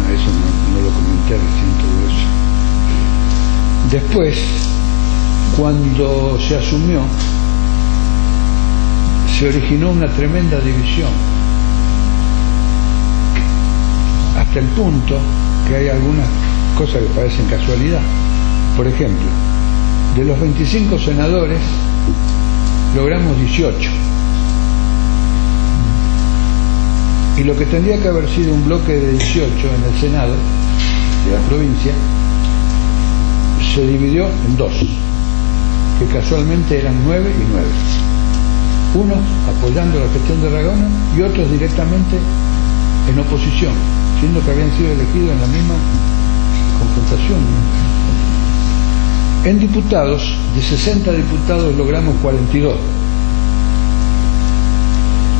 Eso no lo comenté recién, todo eso. Después, cuando se asumió, se originó una tremenda división, hasta el punto que hay algunas cosas que parecen casualidad. Por ejemplo, de los 25 senadores logramos 18 Y lo que tendría que haber sido un bloque de 18 en el Senado de la provincia se dividió en dos, que casualmente eran 9 y 9. Unos apoyando la gestión de Ragone y otros directamente en oposición, siendo que habían sido elegidos en la misma confrontación, ¿no? En diputados, de 60 diputados logramos 42.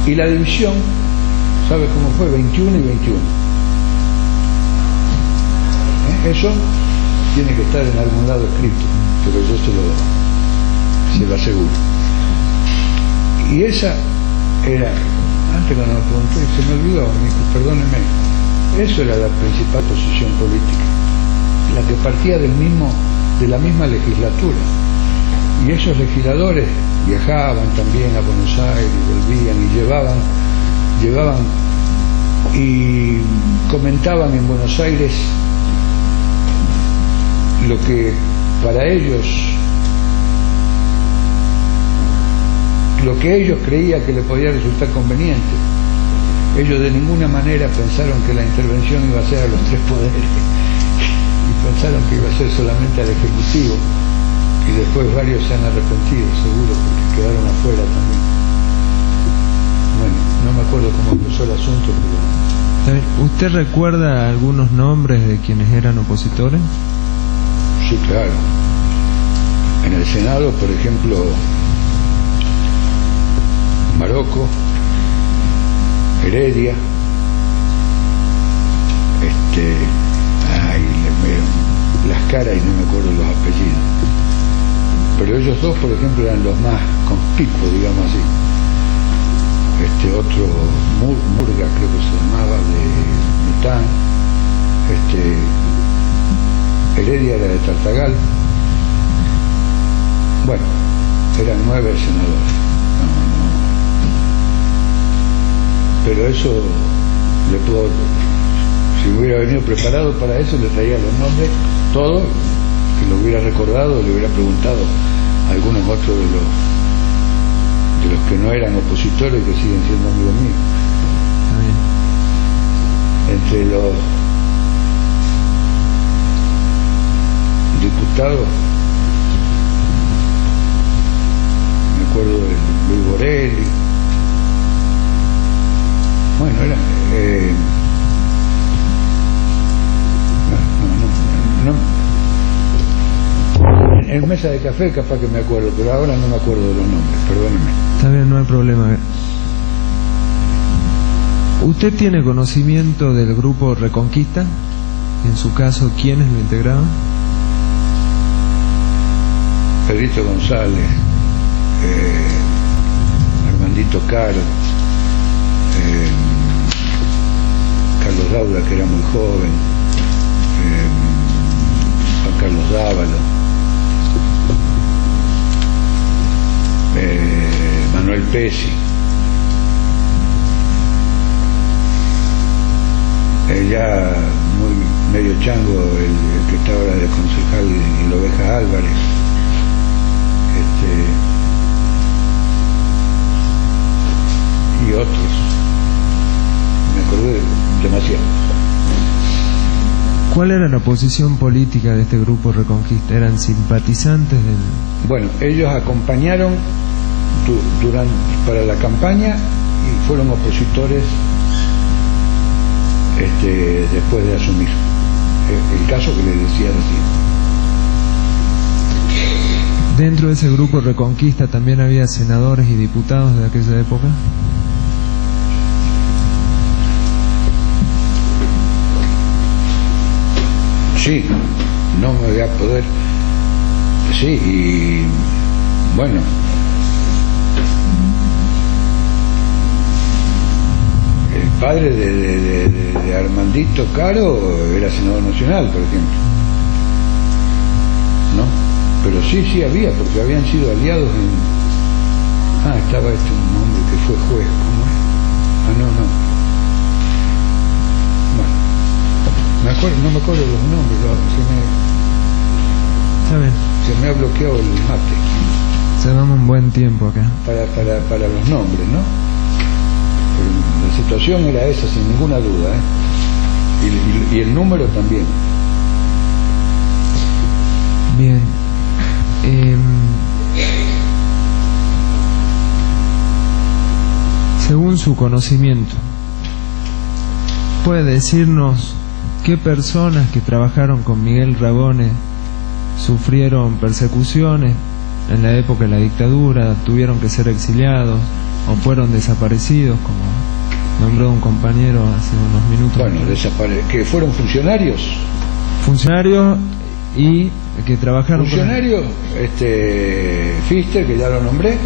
Y la división, ¿sabe cómo fue? 21 y 21. Eso tiene que estar en algún lado escrito, pero yo se lo aseguro. Y esa era, antes cuando me pregunté, se me olvidó, me dijo, perdóneme, eso era la principal posición política, la que partía de la misma legislatura. Y esos legisladores viajaban también a Buenos Aires, volvían y llevaban y comentaban en Buenos Aires lo que para ellos, lo que ellos creían que le podía resultar conveniente. Ellos de ninguna manera pensaron que la intervención iba a ser a los tres poderes y pensaron que iba a ser solamente al Ejecutivo, y después varios se han arrepentido, seguro, porque quedaron afuera también. Bueno, no me acuerdo cómo empezó el asunto, pero... ¿Usted recuerda algunos nombres de quienes eran opositores? Sí, claro. En el Senado, por ejemplo, Marocco, Heredia, le veo las caras y no me acuerdo los apellidos. Pero ellos dos, por ejemplo, eran los más conspicuos, digamos así. Otro, Murga, creo que se llamaba, de Mitán. Heredia era de Tartagal. Bueno, eran 9 senadores. Pero eso le puedo, si hubiera venido preparado para eso, le traía los nombres, todo, que lo hubiera recordado, le hubiera preguntado a algunos otros de los que no eran opositores y que siguen siendo amigos míos. Entre los diputados, me acuerdo de Luis Borelli. Bueno, era... en mesa de café capaz que me acuerdo, pero ahora no me acuerdo de los nombres, perdóneme. Está bien, no hay problema. ¿Usted tiene conocimiento del grupo Reconquista? En su caso, ¿quiénes lo integraban? Pedrito González, Armandito Caro, Carlos Daula, que era muy joven, Juan Carlos Dávalo, Manuel Pesi, ya muy medio chango el que está ahora de concejal en Ovejas Álvarez, y otros, me acordé demasiado. ¿Cuál era la posición política de este grupo Reconquista? ¿Eran simpatizantes del...? Bueno, ellos acompañaron para la campaña y fueron opositores después de asumir. El caso que les decía recién. ¿Dentro de ese grupo Reconquista también había senadores y diputados de aquella época? Sí, no me voy a poder. Sí, y bueno, el padre de Armandito Caro era senador nacional, por ejemplo, ¿no? Pero sí había, porque habían sido aliados en... estaba un hombre que fue juez, ¿cómo es? No. No me acuerdo los nombres, se me ha bloqueado el mate. Llevamos un buen tiempo acá. Para los nombres, ¿no? Pero la situación era esa, sin ninguna duda, ¿eh? Y el número también. Bien. Según su conocimiento, ¿puede decirnos qué personas que trabajaron con Miguel Ragone sufrieron persecuciones en la época de la dictadura, tuvieron que ser exiliados o fueron desaparecidos, como nombró un compañero hace unos minutos? Bueno, que fueron funcionarios. Funcionarios y que trabajaron funcionarios, Pfister, que ya lo nombré.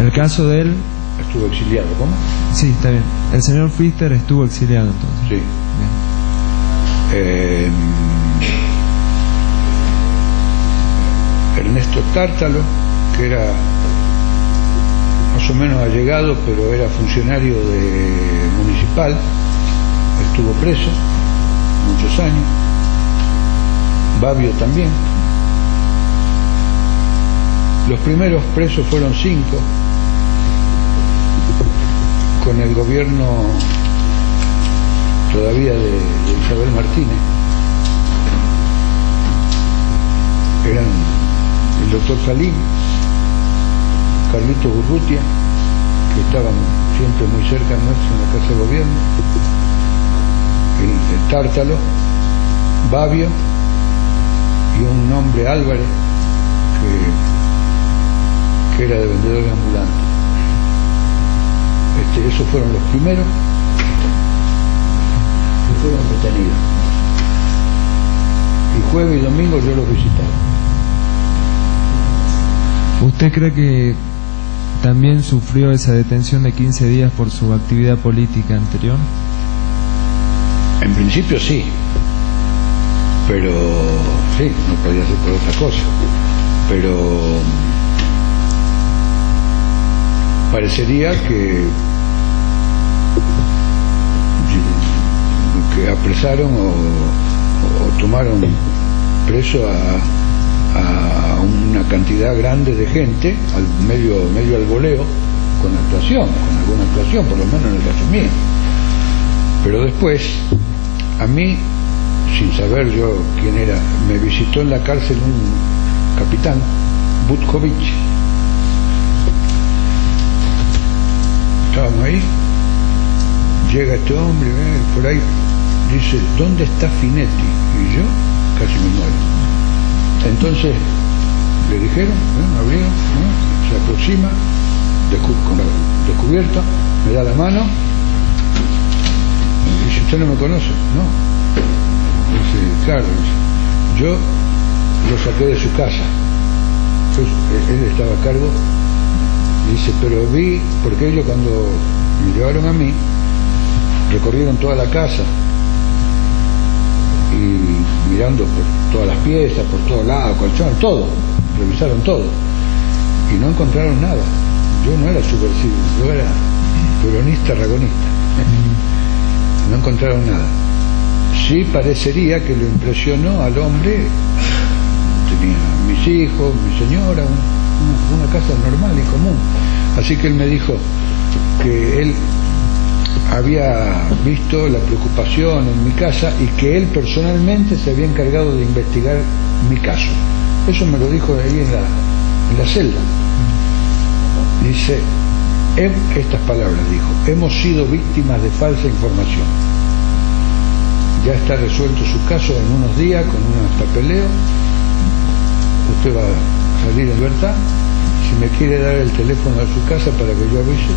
El caso de él estuvo exiliado. ¿Cómo? Sí, está bien. El señor Pfister estuvo exiliado entonces. Sí. Ernesto Tártalo, que era más o menos allegado, pero era funcionario municipal, estuvo preso muchos años. Babio también. Los primeros presos fueron 5, con el gobierno todavía de Isabel Martínez. Eran el doctor Salín, Carlito Urrutia, que estaban siempre muy cerca nuestro en la Casa de Gobierno, el Tártalo, Babio y un hombre Álvarez que era de vendedor ambulante. Esos fueron los primeros que fueron detenidos. Y jueves y domingo yo los visitaba. ¿Usted cree que también sufrió esa detención de 15 días por su actividad política anterior? En principio sí, pero sí, no podía ser por otra cosa, pero parecería que apresaron o tomaron preso a una cantidad grande de gente, medio al voleo, con alguna actuación, por lo menos en el caso mío. Pero después, a mí, sin saber yo quién era, me visitó en la cárcel un capitán, Butkovich. Estábamos ahí, llega este hombre, por ahí, dice, ¿dónde está Finetti? Y yo casi me muero. Entonces le dijeron, abrieron, se aproxima, descubierto, me da la mano y dice, ¿usted no me conoce? No. Dice, claro, dice, yo lo saqué de su casa. Entonces él estaba a cargo. Dice, pero vi, porque ellos cuando me llevaron a mí, recorrieron toda la casa y mirando por todas las piezas, por todos lados, colchón, todo, revisaron todo y no encontraron nada. Yo no era subversivo, yo era peronista ragonista. No encontraron nada. Sí parecería que lo impresionó al hombre, tenía mis hijos, mi señora, una casa normal y común. Así que él me dijo que él había visto la preocupación en mi casa y que él personalmente se había encargado de investigar mi caso. Eso me lo dijo ahí en la celda. Dice, estas palabras dijo, hemos sido víctimas de falsa información. Ya está resuelto su caso en unos días con unos papeleos. Usted va a salir en libertad. Si me quiere dar el teléfono a su casa para que yo avise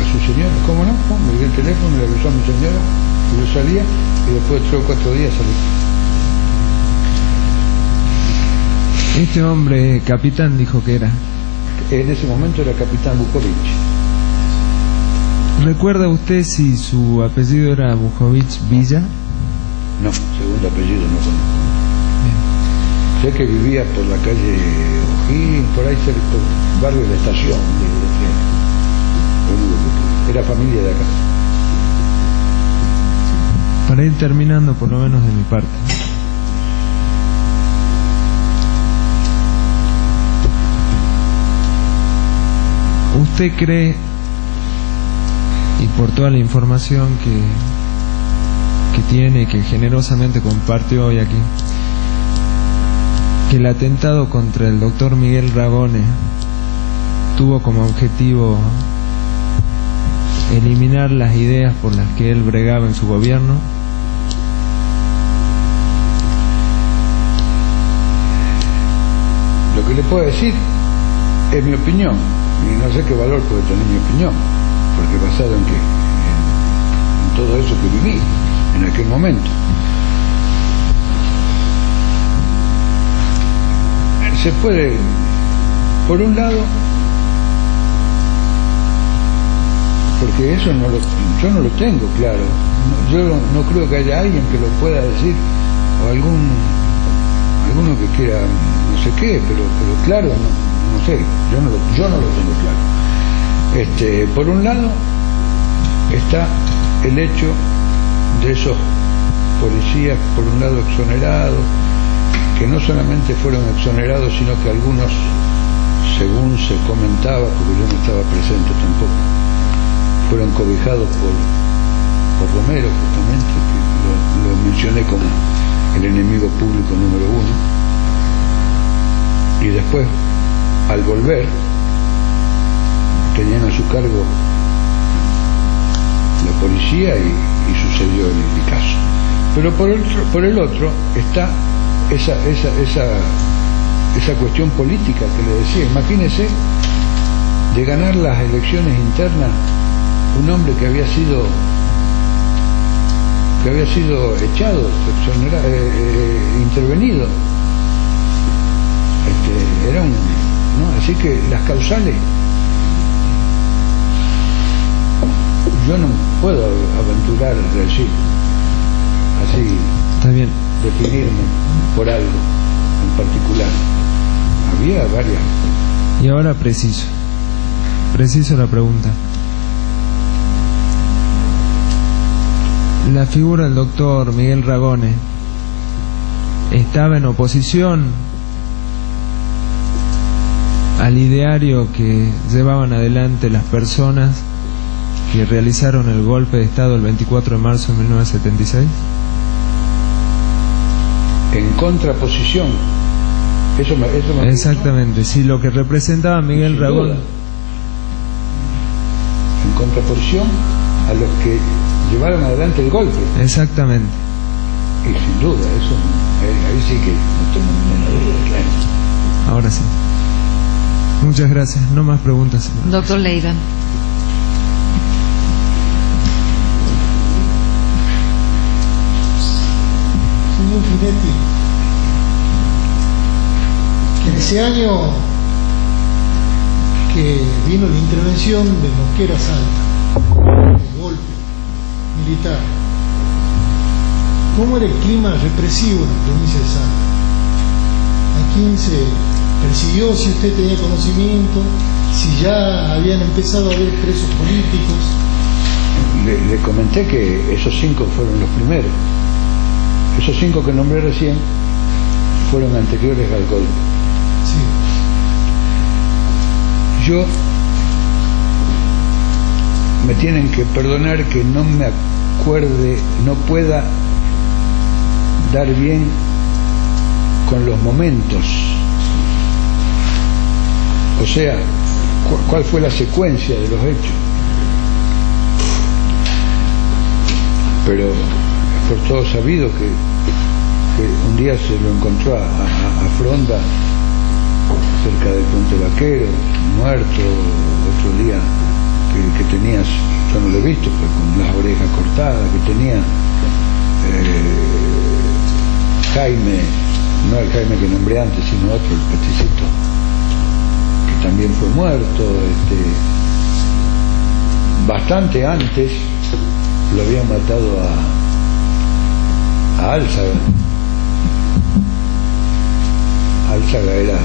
a su señora, ¿cómo no? Me dio el teléfono, le avisó a mi señora, y yo salía, y después de 3 o 4 días salí. Este hombre, capitán, dijo que era. En ese momento era capitán Butkovich. ¿Recuerda usted si su apellido era Butkovich Villa? No, segundo apellido no conozco. Sé que vivía por la calle Ojín, por ahí cerca, por el barrio de la estación de tren. Era familia de acá. Para ir terminando, por lo menos de mi parte. ¿Usted cree y por toda la información que tiene y que generosamente compartió hoy aquí, que el atentado contra el doctor Miguel Ragone tuvo como objetivo eliminar las ideas por las que él bregaba en su gobierno. Lo que le puedo decir es mi opinión, y no sé qué valor puede tener mi opinión, porque basado en todo eso que viví en aquel momento. Se puede, por un lado, porque eso yo no lo tengo claro, yo no creo que haya alguien que lo pueda decir, o alguno que quiera no sé qué, pero claro, no sé, yo no lo tengo claro. Por un lado está el hecho de esos policías, por un lado exonerados, que no solamente fueron exonerados, sino que algunos, según se comentaba, porque yo no estaba presente tampoco, fueron cobijados por Romero, justamente, que lo mencioné como el enemigo público número 1, y después, al volver, tenían a su cargo la policía y sucedió el caso. Pero por el otro está esa cuestión política que le decía. Imagínese de ganar las elecciones internas un hombre que había sido echado, intervenido. Era ¿no? Así que las causales, yo no puedo aventurar a decir así. Está bien. Definirme por algo en particular. Había varias. Y ahora preciso la pregunta. La figura del doctor Miguel Ragone estaba en oposición al ideario que llevaban adelante las personas que realizaron el golpe de Estado el 24 de marzo de 1976. En contraposición, eso me exactamente, sí, lo que representaba Miguel Ragone. En contraposición a los que llevaron adelante el golpe. Exactamente. Y sin duda, eso ahí sí que no tengo ninguna duda, claro. Ahora sí. Muchas gracias. No más preguntas, señor. Doctor Leiva. Señor Finetti, que en ese año que vino la intervención de Mosquera Salta, el golpe militar, ¿cómo era el clima represivo en la provincia de Salta? ¿A quién se persiguió? Si usted tenía conocimiento, si ya habían empezado a haber presos políticos. Le comenté que esos 5 fueron los primeros. Esos 5 que nombré recién fueron anteriores al golpe. Sí. Yo, me tienen que perdonar que no me acuerde, no pueda dar bien con los momentos. O sea, cuál fue la secuencia de los hechos. Pero es por todo sabido que un día se lo encontró a Fronda cerca del Puente Vaquero, muerto. Otro día que tenías, yo no lo he visto, pero con las orejas cortadas, que tenía Jaime, no el Jaime que nombré antes, sino otro, el Peticito, que también fue muerto. Bastante antes lo habían matado a Álzaga. Álzaga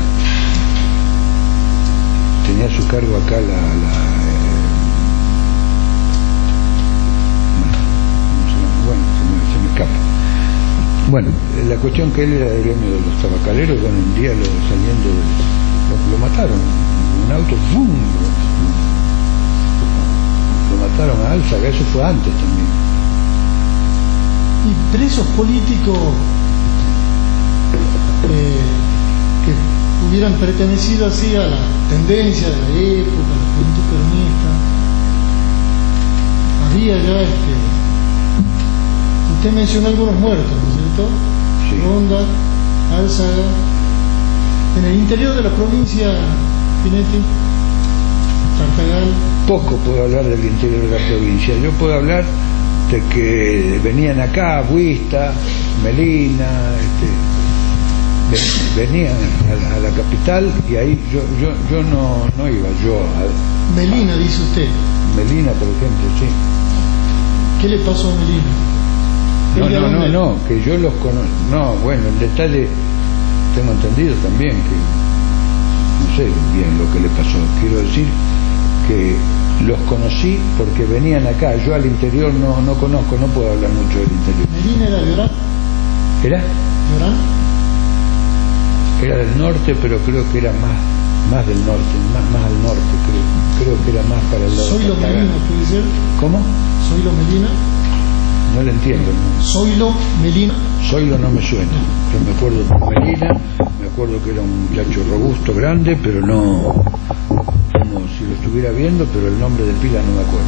tenía a su cargo acá se me escapa. Bueno, la cuestión que él era del gremio de los tabacaleros. Bueno, un día saliendo lo mataron, un auto, ¡pum!, lo mataron a Álzaga, eso fue antes también. Y presos políticos que hubieran pertenecido así a la tendencia de la época, a la juventud peronista, había ya usted mencionó algunos muertos, ¿no es cierto? Sí. Ronda, Álzaga. En el interior de la provincia, Pinetti, Tartagal. Poco puedo hablar del interior de la provincia. Yo puedo hablar de que venían acá Buista, Melina, venían a la capital, y ahí yo no iba yo a... Melina, dice usted. Melina, por ejemplo, sí. ¿Qué le pasó a Melina? No, que yo los conozco. No, bueno, el detalle, tengo entendido también que, no sé bien lo que le pasó. Quiero decir que los conocí porque venían acá. Yo al interior no conozco, no puedo hablar mucho del interior. ¿Melina era de Orán? ¿Era? ¿De Orán? Era del norte, pero creo que era más del norte, más al norte, creo que era más para el lado de Zoilo Tartagal. Melina, puede ser. ¿Cómo? Zoilo Melina. No le entiendo. ¿No? Zoilo Melina. Zoilo no me suena. Yo me acuerdo por Melina, me acuerdo que era un muchacho robusto, grande, pero no, como si lo estuviera viendo, pero el nombre de pila no me acuerdo.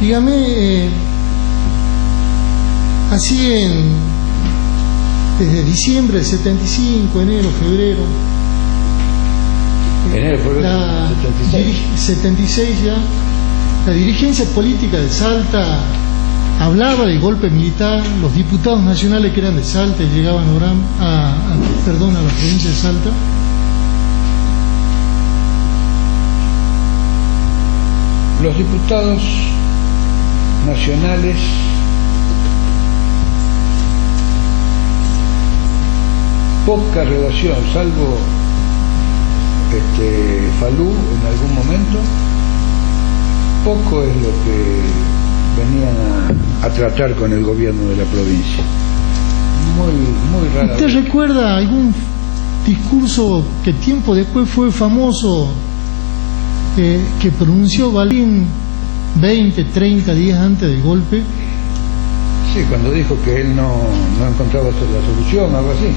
Dígame, así desde diciembre del 75, enero, febrero. Enero, febrero, 76 ya. La dirigencia política de Salta hablaba del golpe militar. Los diputados nacionales que eran de Salta y llegaban a la provincia de Salta. Los diputados nacionales poca relación, salvo Falú en algún momento, poco es lo que venían a tratar con el gobierno de la provincia. Muy raro. ¿Usted recuerda algún discurso que tiempo después fue famoso, que pronunció Balbín 20, 30 días antes del golpe? Sí, cuando dijo que él no encontraba la solución, algo así.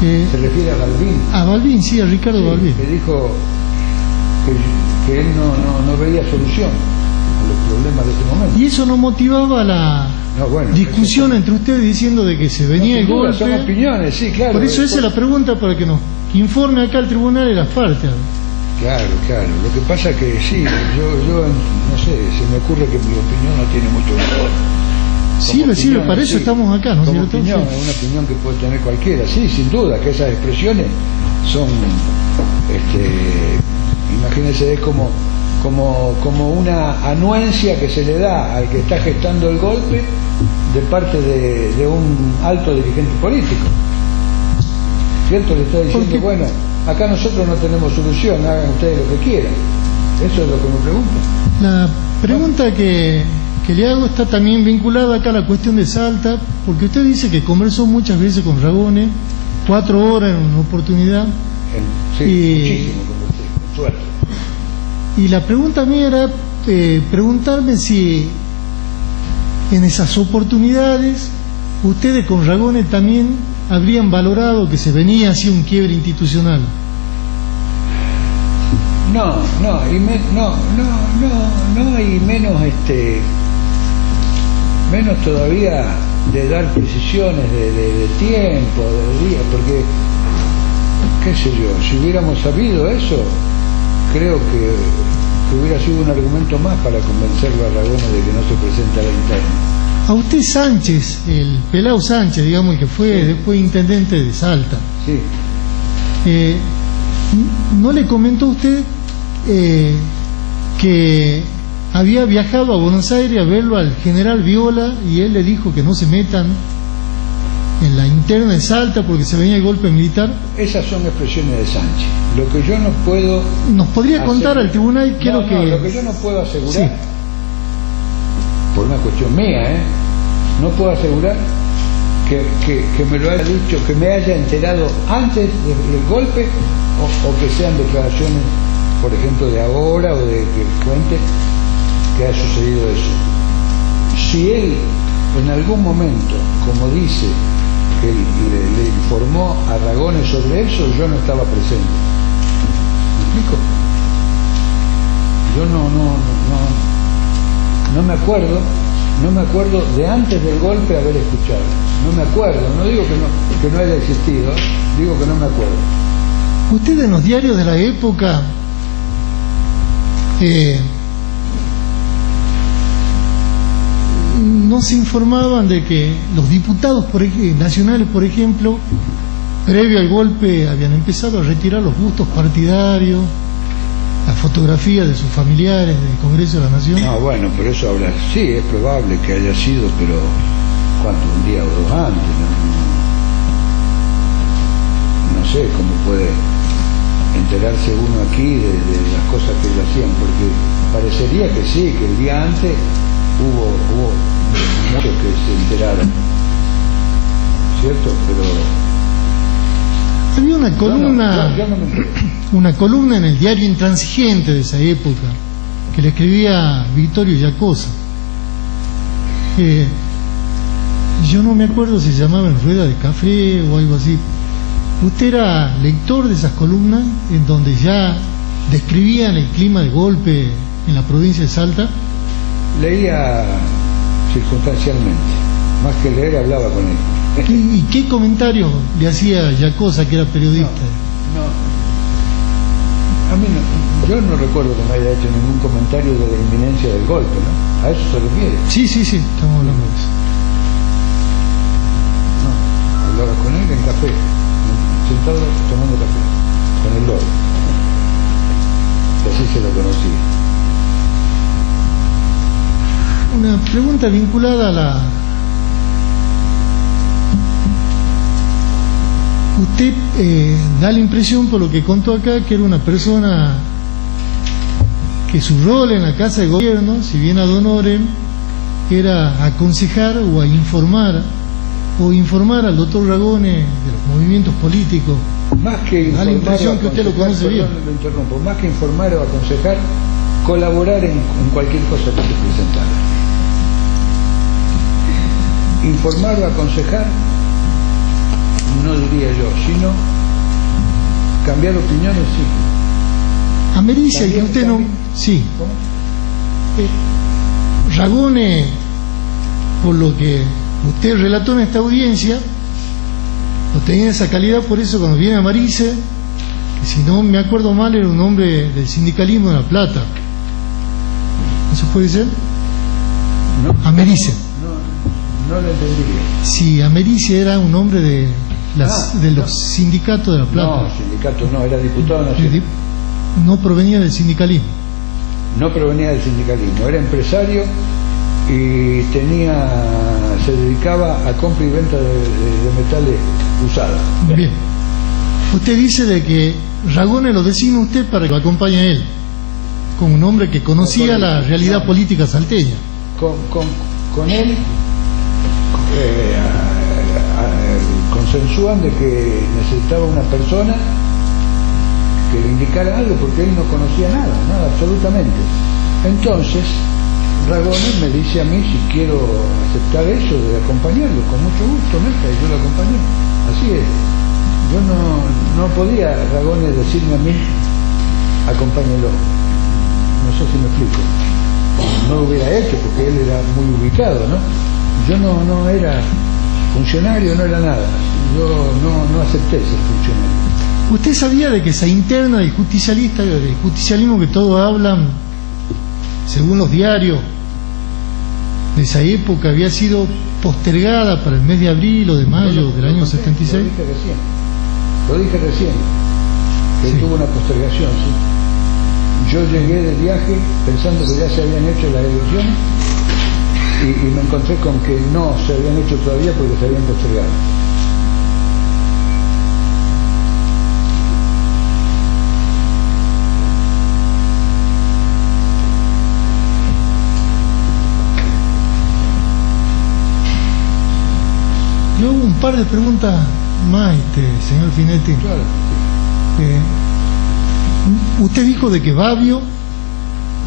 ¿Se refiere a Balbín? A Balbín, sí, a Ricardo Sí, Balbín. que dijo que él no veía solución a los problemas de ese momento. Y eso no motivaba la discusión entre ustedes diciendo de que se venía el golpe. Son opiniones, sí, claro. Por eso esa es la pregunta, para que nos informe acá el tribunal y las partes. Claro. Lo que pasa que sí, yo no sé, se me ocurre que mi opinión no tiene mucho valor. Sirve, para eso estamos acá, ¿no es cierto? Opinión, es una opinión que puede tener cualquiera, sí, sin duda, que esas expresiones son, imagínense, es como una anuencia que se le da al que está gestando el golpe de parte de un alto dirigente político. ¿Cierto? Le está diciendo, bueno, acá nosotros no tenemos solución, hagan ustedes lo que quieran. Eso es lo que me pregunto. La pregunta que le hago está también vinculada acá a la cuestión de Salta, porque usted dice que conversó muchas veces con Ragone, 4 horas en una oportunidad. Sí, muchísimo conversé, con suerte. Y la pregunta mía era preguntarme si en esas oportunidades ustedes con Ragone también habrían valorado que se venía así un quiebre institucional. Y menos todavía de dar precisiones de tiempo, de día, porque qué sé yo, si hubiéramos sabido eso, creo que hubiera sido un argumento más para convencerlo a Ragone de que no se presente a la interna. A usted Sánchez, el pelao Sánchez, digamos, el que fue después intendente de Salta, sí. ¿No le comentó usted que había viajado a Buenos Aires a verlo al general Viola y él le dijo que no se metan en la interna de Salta porque se venía el golpe militar? Esas son expresiones de Sánchez. Lo que yo no puedo... ¿Nos podría contar al tribunal qué es lo que...? No, lo que yo no puedo asegurar, sí, por una cuestión mía, no puedo asegurar que me lo haya dicho, que me haya enterado antes del golpe, o que sean declaraciones por ejemplo, de ahora o de que cuente que ha sucedido eso. Si él en algún momento, como dice, que le informó a Ragone sobre eso, yo no estaba presente. ¿Me explico? Yo no me acuerdo de antes del golpe haber escuchado. No me acuerdo, no digo que no haya existido, digo que no me acuerdo. Usted en los diarios de la época no se informaban de que los diputados nacionales, por ejemplo, previo al golpe habían empezado a retirar los bustos partidarios, las fotografías de sus familiares del Congreso de la Nación. No, bueno, pero eso ahora sí, es probable que haya sido, pero ¿cuánto? Un día o dos antes, no sé cómo puede enterarse uno aquí de las cosas que ellos hacían, porque parecería que sí, que el día antes hubo muchos que se enteraron, ¿cierto? Pero había una columna, yo no me entero. una columna en el diario Intransigente de esa época que le escribía Vittorio Giacosa. Yo no me acuerdo si se llamaba En Rueda de Café o algo así. Usted era lector de esas columnas en donde ya describían el clima de golpe en la provincia de Salta. Leía circunstancialmente, más que leer hablaba con él. ¿Y qué comentarios le hacía Giacosa, que era periodista? No, a mí yo no recuerdo que me haya hecho ningún comentario de la inminencia del golpe, ¿no? ¿A eso se refiere? Sí, estamos hablando de eso. No, hablaba con él en café, sentado tomando café, con el loro. Y así se lo conocía. Una pregunta vinculada a la... Usted da la impresión, por lo que contó acá, que era una persona que su rol en la Casa de Gobierno, si bien ad honorem, era aconsejar o informar al doctor Ragone de los movimientos políticos. Más que Da la impresión que usted lo conoce bien. Perdón, lo interrumpo. Más que informar o aconsejar, colaborar en cualquier cosa que se presentara. Informar o aconsejar, no diría yo, sino cambiar opiniones, sí. Americia, y que También, usted no... también. Sí. ¿Cómo? Ragone, por lo que usted relató en esta audiencia, lo tenía esa calidad, por eso cuando viene a Marice, que si no me acuerdo mal era un hombre del sindicalismo de La Plata. ¿Eso puede ser? No, Americe. no lo entendiría. Sí, Americe era un hombre de los sindicatos de La Plata. No, sindicato no, era diputado nacional. No provenía del sindicalismo. No provenía del sindicalismo, era empresario y se dedicaba a compra y venta de metales usados. Bien. Usted dice de que Ragone lo designa usted para que lo acompañe a él, como un hombre que conocía la realidad política salteña. Con él consensúan de que necesitaba una persona que le indicara algo, porque él no conocía nada absolutamente. Entonces Ragone me dice a mí si quiero aceptar eso de acompañarlo, con mucho gusto, y yo lo acompañé. Así es. Yo no podía Ragone decirme a mí acompáñelo. No sé si me explico. No lo hubiera hecho porque él era muy ubicado, ¿no? Yo no era funcionario, no era nada. Yo no acepté ser funcionario. ¿Usted sabía de que esa interna del justicialismo que todos hablan, según los diarios de esa época, había sido postergada para el mes de abril o de mayo del año 76? Lo dije recién, que Sí. tuvo una postergación, sí. Yo llegué de viaje pensando que ya se habían hecho las elecciones y me encontré con que no se habían hecho todavía porque se habían postergado. Yo un par de preguntas más, señor Finetti. Claro. Usted dijo de que Babio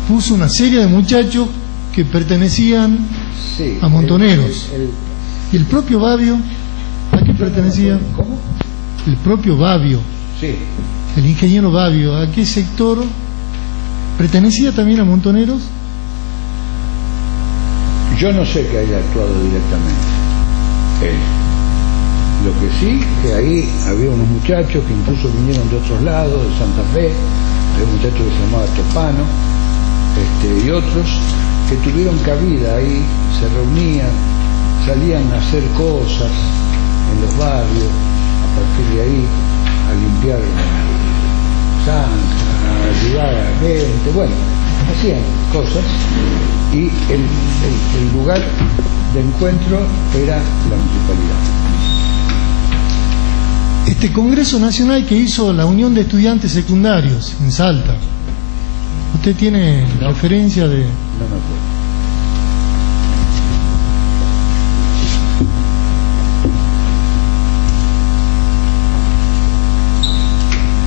puso una serie de muchachos que pertenecían Sí, a Montoneros. ¿Y el propio Babio a qué pertenecía? ¿Cómo? El propio Babio, Sí. el ingeniero Babio, ¿a qué sector pertenecía también a Montoneros? Yo no sé que haya actuado directamente él. Lo que sí, que ahí había unos muchachos que incluso vinieron de otros lados, de Santa Fe, había un muchacho que se llamaba Topano, y otros que tuvieron cabida ahí, se reunían, salían a hacer cosas en los barrios, a partir de ahí, a limpiar zanja, a ayudar a la gente, bueno, hacían cosas, y el lugar de encuentro era la municipalidad. Este Congreso Nacional que hizo la Unión de Estudiantes Secundarios en Salta, ¿usted tiene referencia de...? No me acuerdo.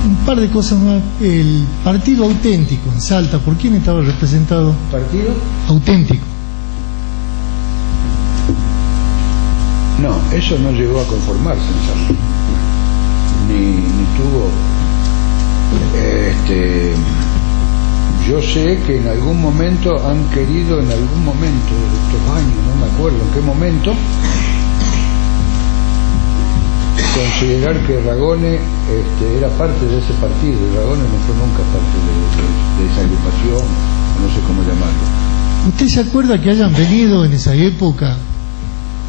Un par de cosas más. El Partido Auténtico en Salta, ¿por quién estaba representado? ¿Partido? Auténtico. No, eso no llegó a conformarse en Salta. Ni tuvo... yo sé que en algún momento han querido, en algún momento de estos años, no me acuerdo en qué momento, considerar que Ragone era parte de ese partido, y Ragone no fue nunca parte de esa agrupación, no sé cómo llamarlo. ¿Usted se acuerda que hayan venido en esa época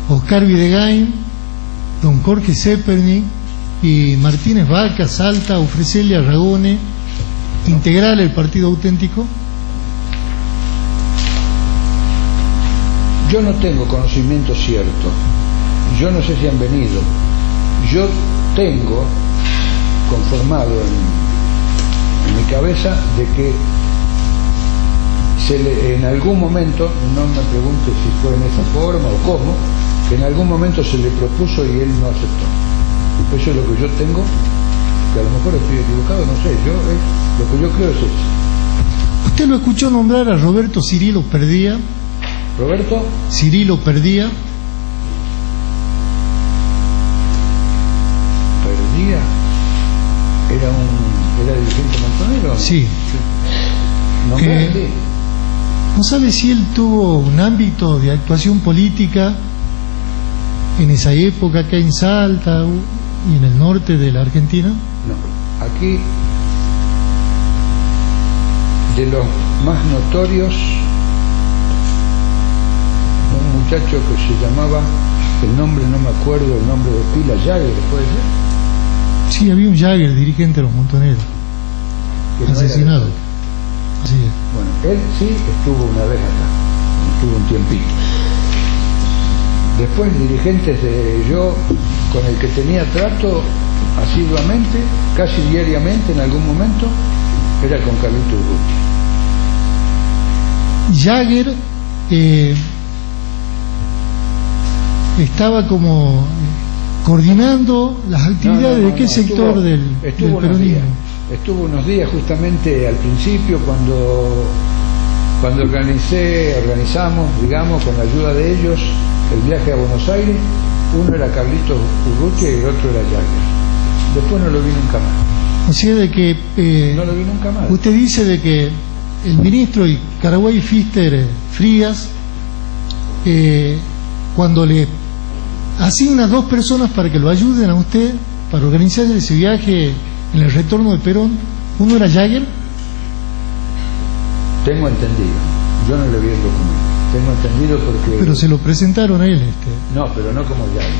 Oscar Videgain, don Jorge Zepernik y Martínez Vaca, Salta, a ofrecerle a Ragone integrar el Partido Auténtico? Yo no tengo conocimiento cierto, yo no sé si han venido. Yo tengo conformado en mi cabeza de que en algún momento, no me pregunte si fue en esa forma o cómo, que en algún momento se le propuso y él no aceptó. Eso es lo que yo tengo, que a lo mejor estoy equivocado, no sé, lo que yo creo es eso. ¿Usted lo escuchó nombrar a Roberto Cirilo Perdía? ¿Roberto? Cirilo Perdía. Perdía. ¿Era dirigente montonero? Sí. ¿Nombrante? ¿No sabe si él tuvo un ámbito de actuación política en esa época acá en Salta y en el norte de la Argentina? No. Aquí, de los más notorios, un muchacho que se llamaba, el nombre no me acuerdo, el nombre de pila, Jagger, ¿puede ser? Sí, había un Jagger, dirigente de los montoneros, Que no era asesinado. de- Así es. Bueno, él sí estuvo una vez acá, estuvo un tiempito. Después dirigentes yo con el que tenía trato asiduamente, casi diariamente en algún momento, era con Carlito Urruti. Jagger estaba como coordinando las actividades de qué sector del peronismo. Estuvo unos días justamente al principio cuando organizamos, digamos, con la ayuda de ellos, el viaje a Buenos Aires. Uno era Carlitos Urrutia y el otro era Jagger. Después no lo vi nunca más. O sea, de que No lo vi nunca más. usted dice de que el ministro y Caraguay Fister Frías, cuando le asigna 2 personas para que lo ayuden a usted para organizar ese viaje en el retorno de Perón, uno era Jagger. Tengo entendido. Yo no le vi el documento. Tengo entendido porque... Pero se lo presentaron a él. No, pero no como Jagger.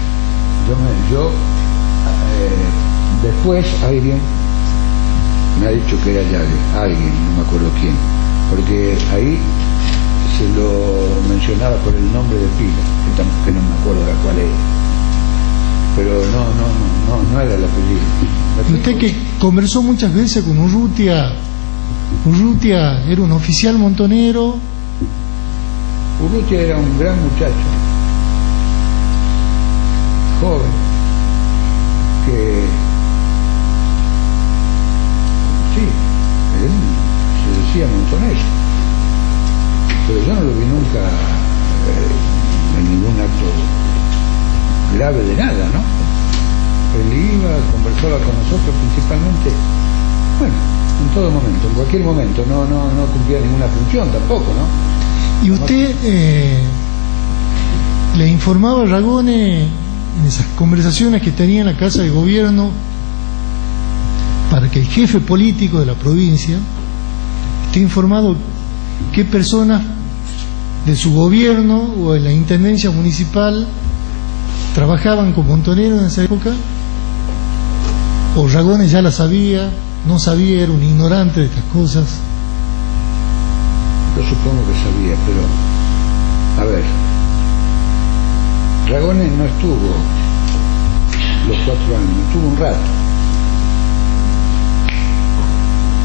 Después alguien me ha dicho que era Jagger, alguien, no me acuerdo quién, porque ahí se lo mencionaba por el nombre de pila, que no me acuerdo de cuál era, pero no era el apellido. Y usted que conversó muchas veces con Urrutia era un oficial montonero. Urrutia era un gran muchacho, joven, que sí, él se decía montonero, pero yo no lo vi nunca en ningún acto grave de nada, ¿no? Él iba, conversaba con nosotros principalmente, bueno, en todo momento, en cualquier momento, no cumplía ninguna función tampoco, ¿no? ¿Y usted le informaba a Ragone en esas conversaciones que tenía en la Casa de Gobierno para que el jefe político de la provincia esté informado qué personas de su gobierno o en la intendencia municipal trabajaban con montoneros en esa época? ¿O Ragone ya la sabía, no sabía, era un ignorante de estas cosas? Yo supongo que sabía, pero a ver, Ragone no estuvo los 4 años, estuvo un rato.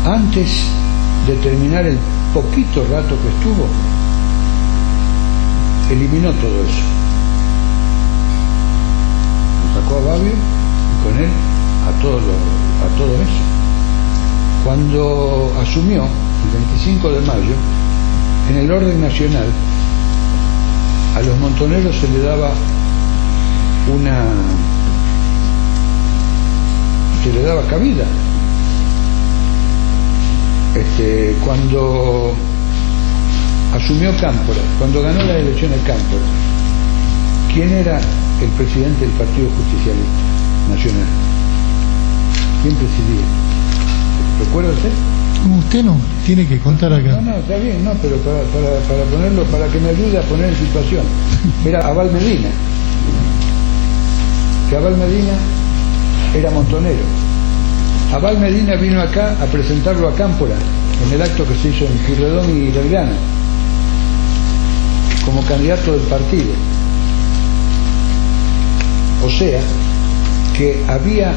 Antes de terminar el poquito rato que estuvo, eliminó todo eso. Lo sacó a Babio y con él a todo eso. Cuando asumió, el 25 de mayo, en el orden nacional, a los montoneros se le daba cabida. Cuando asumió Cámpora, cuando ganó las elecciones Cámpora, ¿quién era el presidente del Partido Justicialista Nacional? ¿Quién presidía? ¿Recuerda usted? Usted no, tiene que contar acá. No, está bien, no, pero para ponerlo, para que me ayude a poner en situación. Era Abal Medina. Que Abal Medina era montonero. Abal Medina vino acá a presentarlo a Cámpora en el acto que se hizo en Pueyrredón y Belgrano como candidato del partido. O sea que había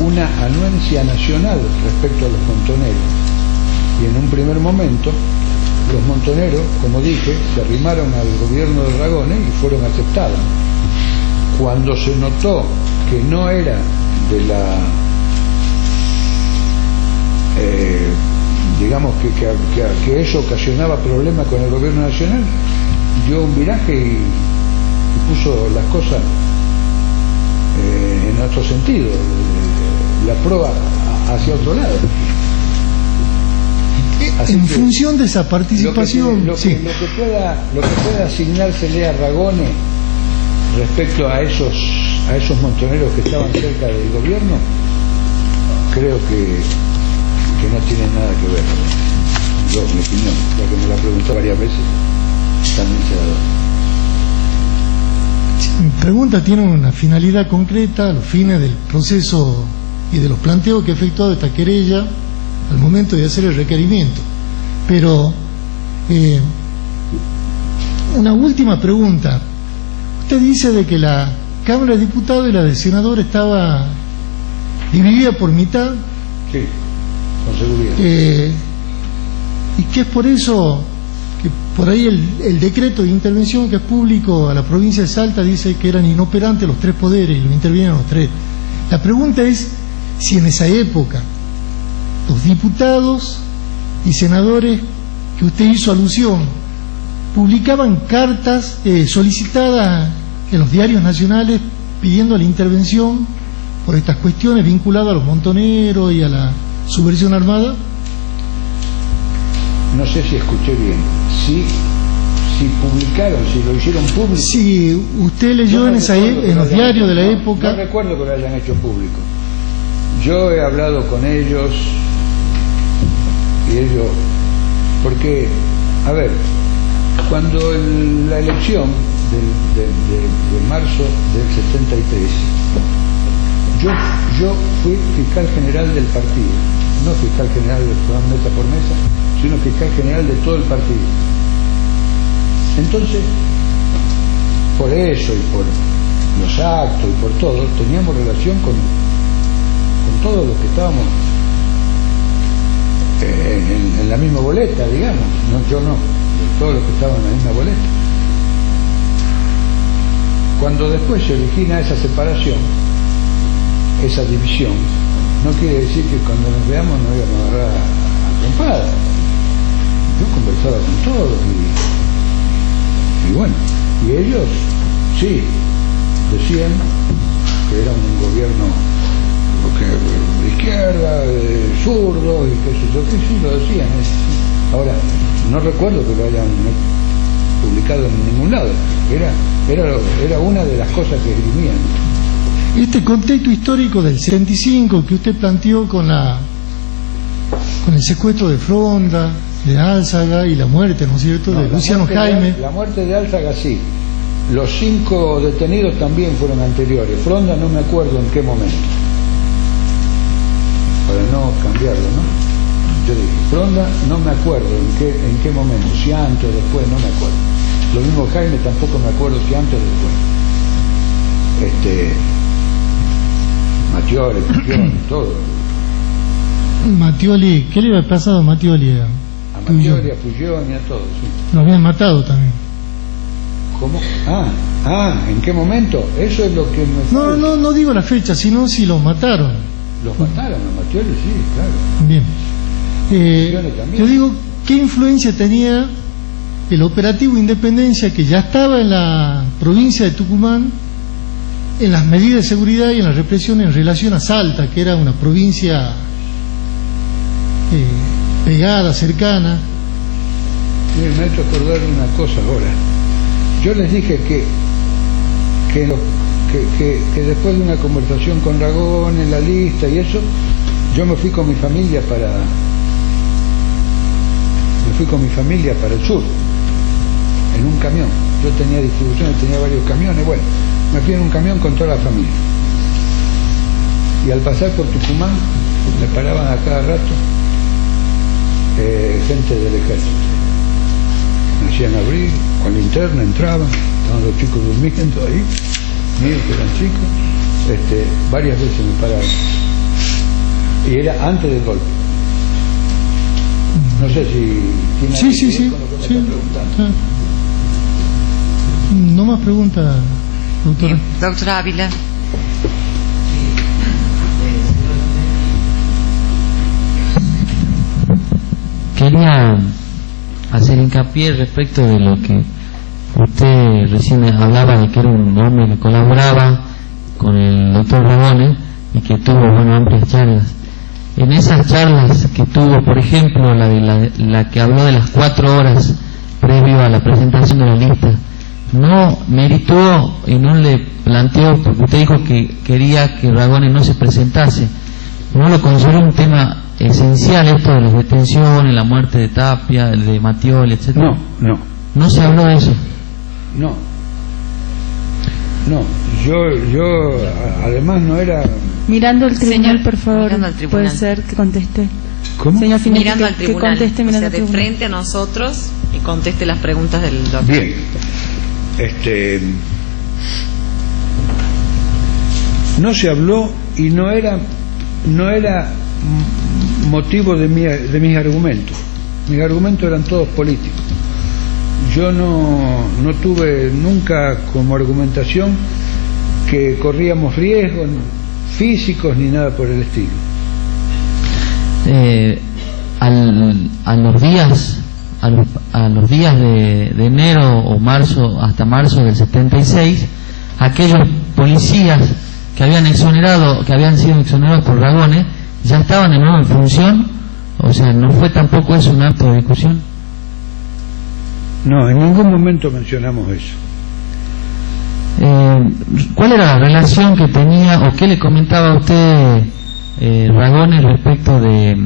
una anuencia nacional respecto a los montoneros, y en un primer momento los montoneros, como dije, se arrimaron al gobierno de Ragone y fueron aceptados. Cuando se notó que no era de la digamos que eso ocasionaba problemas con el gobierno nacional, dio un viraje y puso las cosas en otro sentido, la prueba hacia otro lado. Así en función de esa participación, lo que pueda asignársele a Ragone respecto a esos montoneros que estaban cerca del gobierno, creo que no tiene nada que ver. Yo, mi opinión, ya que me la preguntó varias veces, también se ha dado. Mi pregunta tiene una finalidad concreta, a los fines del proceso y de los planteos que ha efectuado esta querella al momento de hacer el requerimiento. Pero una última pregunta. Usted dice de que la Cámara de Diputados y la de Senadores estaba dividida por mitad. Sí, con seguridad. Y que es por eso que por ahí el decreto de intervención que es público a la provincia de Salta dice que eran inoperantes los 3 poderes y lo intervinieron los 3. La pregunta es si en esa época los diputados y senadores que usted hizo alusión publicaban cartas solicitadas en los diarios nacionales pidiendo la intervención por estas cuestiones vinculadas a los montoneros y a la subversión armada. No sé si escuché bien. Si publicaron, si lo hicieron público. Si usted leyó en los diarios de la época. No recuerdo que lo hayan hecho público. Yo he hablado con ellos y ellos, porque, a ver, cuando la elección de marzo del 73, yo fui fiscal general del partido, no fiscal general del programa mesa por mesa, sino fiscal general de todo el partido. Entonces, por eso y por los actos y por todo, teníamos relación con todos los que estábamos en la misma boleta, digamos. No, yo no, todos los que estaban en la misma boleta. Cuando después se origina esa separación, esa división, no quiere decir que cuando nos veamos nos íbamos a agarrar a trompada. Yo conversaba con todos y bueno, y ellos sí decían que era un gobierno de izquierda, de zurdo y qué sé yo, que sí lo decían. Ahora, no recuerdo que lo hayan publicado en ningún lado. Era una de las cosas que esgrimían. Este contexto histórico del 75 que usted planteó con el secuestro de Fronda, de Álzaga y la muerte, ¿no es cierto?, de Luciano Jaime. La muerte de Álzaga sí. Los 5 detenidos también fueron anteriores. Fronda no me acuerdo en qué momento. Para no cambiarlo, ¿no? Yo dije, Fronda no me acuerdo en qué momento, si antes o después, no me acuerdo. Lo mismo Jaime, tampoco me acuerdo si antes o después. Mattioli, Puglioni, todo. Mattioli, ¿qué le había pasado a Mattioli? A Mattioli, a Puglioni, a todos, sí. Lo habían matado también. ¿Cómo? ¿En qué momento? Eso es lo que me... No digo la fecha, sino si los mataron. Los mataron a Mattioli, sí, claro. Bien. Yo digo, ¿qué influencia tenía el operativo Independencia, que ya estaba en la provincia de Tucumán, en las medidas de seguridad y en la represión en relación a Salta, que era una provincia pegada, cercana? Mire, me ha hecho acordar una cosa ahora. Yo les dije que después de una conversación con Ragone en la lista y eso, yo me fui con mi familia para el sur, en un camión. Yo tenía distribuciones, tenía varios camiones, bueno, me fui en un camión con toda la familia. Y al pasar por Tucumán, me paraban a cada rato gente del ejército. Me hacían abrir, con linterna entraban, estaban los chicos durmiendo ahí, míos que eran chicos, varias veces me pararon. Y era antes del golpe. No sé si tiene algo que ver con lo que me está preguntando. No más preguntas, doctora. Doctora Ávila. Quería hacer hincapié respecto de lo que usted recién hablaba, de que era un hombre que colaboraba con el doctor Ragone y que tuvo amplias charlas. En esas charlas que tuvo, por ejemplo, la que habló de las 4 horas previo a la presentación de la lista, no meritó y no le planteó, porque usted dijo que quería que Ragone no se presentase, no lo consideró un tema esencial, esto de las detenciones, la muerte de Tapia, de Mattioli, etcétera. No se habló de eso. No, yo además no era... Mirando al tribunal, Señor, por favor, puede ser que conteste. ¿Cómo? Señor Finetti, Mirando al tribunal, que conteste mirando al de tribunal. frente a nosotros y conteste las preguntas del doctor. Bien, no se habló y no era motivo de mis argumentos. Mis argumentos eran todos políticos. Yo no tuve nunca como argumentación que corríamos riesgos físicos ni nada por el estilo. A los días de enero o marzo, hasta marzo del 76, aquellos policías que habían sido exonerados por Ragone ya estaban de nuevo en función. O sea, no fue tampoco eso un acto de discusión. No, en ningún momento mencionamos eso. ¿Cuál era la relación que tenía o qué le comentaba a usted Ragone respecto de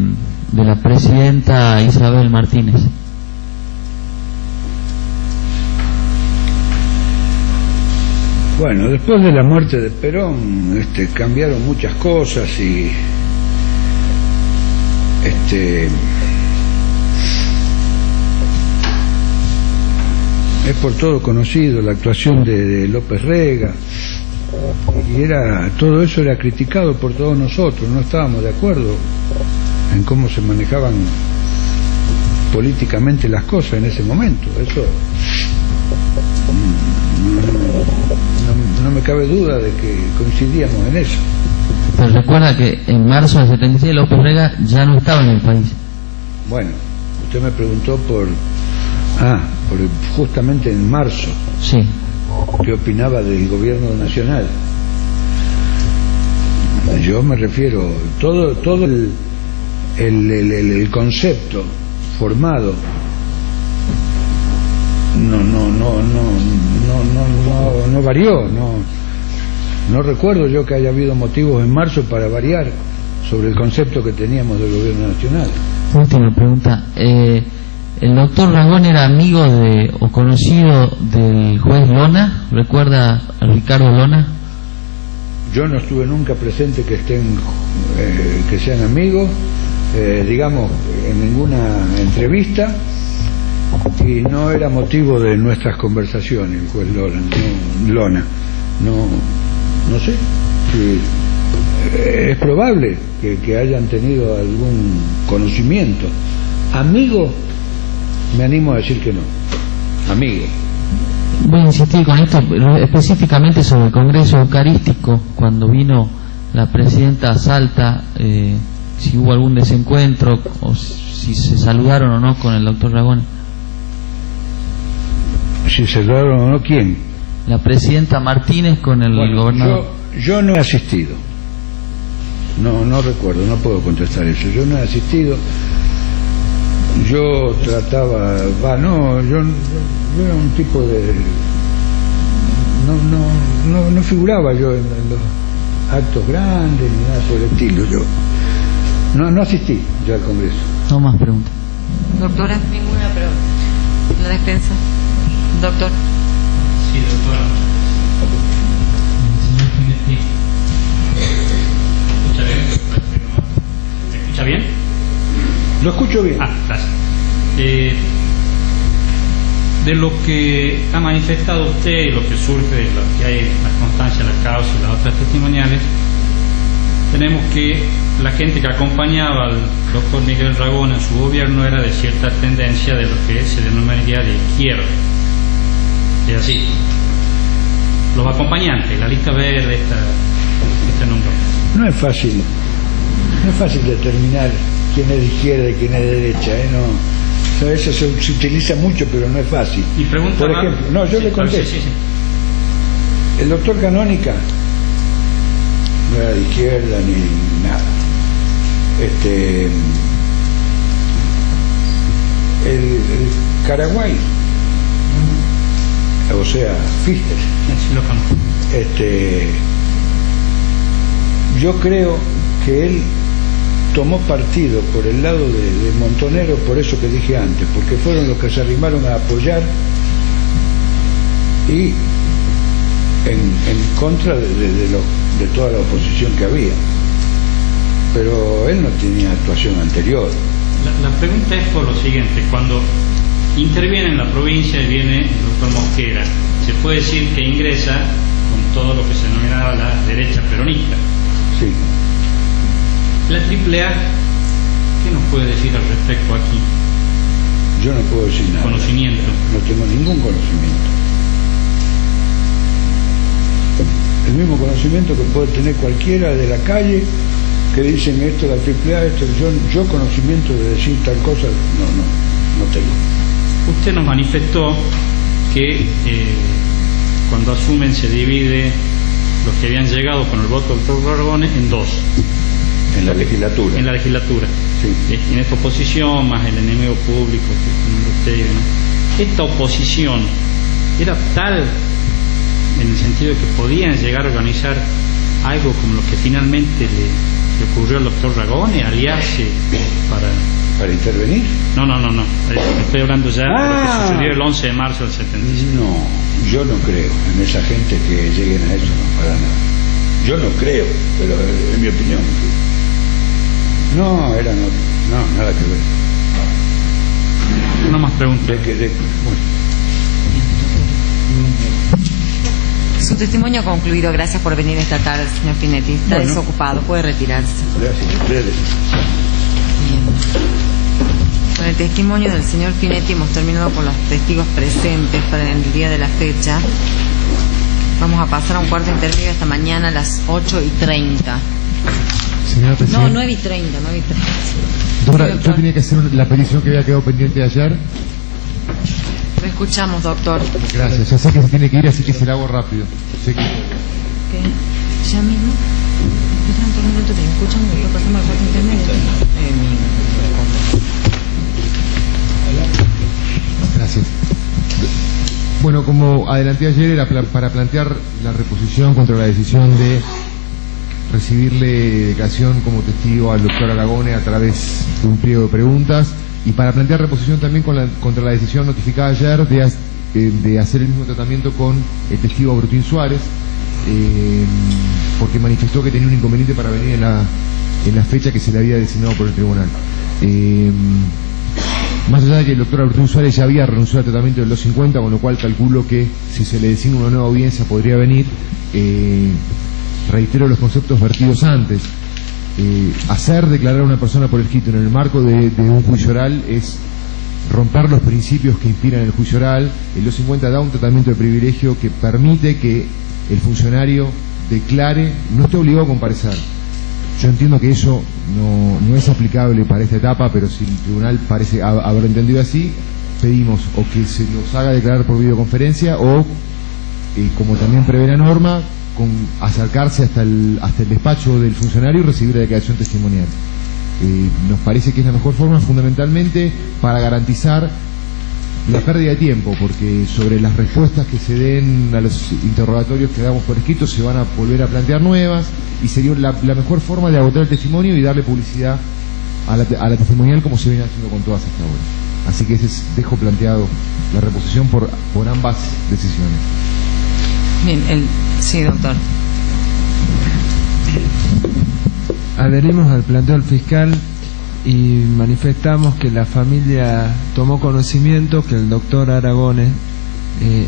la presidenta Isabel Martínez? Bueno, después de la muerte de Perón, cambiaron muchas cosas y es por todo conocido la actuación de López Rega, y todo eso era criticado por todos nosotros. No estábamos de acuerdo en cómo se manejaban políticamente las cosas en ese momento. Eso no me cabe duda de que coincidíamos en eso. Pero recuerda que en marzo del 76 López Rega ya no estaba en el país. Bueno, usted me preguntó justamente en marzo. Sí. ¿Qué opinaba del gobierno nacional? Yo me refiero, todo el concepto formado no varió, no recuerdo yo que haya habido motivos en marzo para variar sobre el concepto que teníamos del gobierno nacional. Última pregunta. ¿El doctor Ragone era amigo o conocido del juez Lona? ¿Recuerda a Ricardo Lona? Yo no estuve nunca presente que que sean amigos, digamos, en ninguna entrevista, y no era motivo de nuestras conversaciones el juez Lona. No sé. Es probable que hayan tenido algún conocimiento. Amigo, me animo a decir que no. Amigo. Voy a insistir con esto específicamente sobre el Congreso Eucarístico, cuando vino la presidenta a Salta, si hubo algún desencuentro o si se saludaron o no con el doctor Ragone. ¿Si se saludaron o no quién? La presidenta Martínez con el gobernador. Yo no he asistido. No recuerdo, no puedo contestar eso. Yo no he asistido. Yo trataba, yo era un tipo de... No figuraba yo en los actos grandes ni nada sobre el estilo. Yo no asistí yo al Congreso. No más preguntas. Doctora, ninguna pregunta. La defensa. Doctor. Sí, doctora. ¿Me escucha bien? Lo escucho bien. Gracias. De lo que ha manifestado usted y lo que surge de lo que hay en la constancia, la causa y las otras testimoniales, tenemos que la gente que acompañaba al doctor Miguel Ragone en su gobierno era de cierta tendencia de lo que se denominaría de izquierda. Es así. Los acompañantes, la lista verde, este número. No es fácil determinar quién es de izquierda y quién es de derecha, no, eso se utiliza mucho, pero no es fácil. Y pregunta, por ejemplo, yo le contesto. Sí. El doctor Canónica no era de izquierda ni nada. El Caraguay, o sea, Pfister. Sí, lo conozco. Yo creo que él tomó partido por el lado de Montonero, por eso que dije antes, porque fueron los que se arrimaron a apoyar y en contra de toda la oposición que había. Pero él no tenía actuación anterior. La pregunta es por lo siguiente: cuando interviene en la provincia y viene el doctor Mosquera, se puede decir que ingresa con todo lo que se denominaba la derecha peronista. Sí. La AAA, ¿qué nos puede decir al respecto aquí? Yo no puedo decir nada. Conocimiento. No tengo ningún conocimiento. El mismo conocimiento que puede tener cualquiera de la calle, que dicen esto la AAA, esto. Yo conocimiento de decir tal cosa, no tengo. Usted nos manifestó que cuando asumen se divide los que habían llegado con el voto del doctor Ragone en dos. En la legislatura. En la legislatura. Sí. En esta oposición, más el enemigo público que usted, ¿no? Esta oposición era tal en el sentido de que podían llegar a organizar algo como lo que finalmente le ocurrió al doctor Ragone, aliarse ¿Para intervenir? No. Estoy hablando ya de lo que sucedió el 11 de marzo del 75. No, yo no creo en esa gente que lleguen a eso, no, para nada. Yo no creo, pero es mi opinión. No, nada que ver. Una más pregunta. Su testimonio concluido. Gracias por venir esta tarde, señor Finetti. Está desocupado, puede retirarse. Gracias. Bien. Con el testimonio del señor Finetti hemos terminado con los testigos presentes para el día de la fecha. Vamos a pasar a un cuarto intermedio esta mañana a las 8:30. Señora Presidenta. No, 9:30. Doctora, Sí, yo doctor. tenía que hacer la petición que había quedado pendiente de ayer. Lo escuchamos, doctor. Gracias, ya sé que se tiene que ir, así que se la hago rápido. Sé que... ¿Qué? ¿Ya mismo? Espera un minuto, te escuchan, después pasamos al cuarto intermedio. Gracias. Bueno, como adelanté ayer, era para plantear la reposición contra la decisión de recibirle declaración como testigo al doctor Aragone a través de un pliego de preguntas, y para plantear reposición también contra la decisión notificada ayer de hacer el mismo tratamiento con el testigo Brutín Suárez, porque manifestó que tenía un inconveniente para venir en la fecha que se le había designado por el tribunal. Más allá de que el doctor Brutín Suárez ya había renunciado al tratamiento del 250, con lo cual calculo que si se le designa una nueva audiencia podría venir. Reitero los conceptos vertidos antes. Hacer declarar a una persona por escrito en el marco de un juicio oral es romper los principios que inspiran el juicio oral. El 250 da un tratamiento de privilegio que permite que el funcionario declare, no esté obligado a comparecer. Yo entiendo que eso no es aplicable para esta etapa, pero si el tribunal parece haber entendido así, pedimos o que se los haga declarar por videoconferencia o, como también prevé la norma, acercarse hasta el despacho del funcionario y recibir la declaración testimonial. Nos parece que es la mejor forma, fundamentalmente para garantizar la pérdida de tiempo, porque sobre las respuestas que se den a los interrogatorios que damos por escrito se van a volver a plantear nuevas, y sería la mejor forma de agotar el testimonio y darle publicidad a la testimonial, como se viene haciendo con todas hasta ahora. Así que dejo planteado la reposición por ambas decisiones. Bien, sí, doctor. Adherimos al planteo del fiscal y manifestamos que la familia tomó conocimiento que el doctor Aragone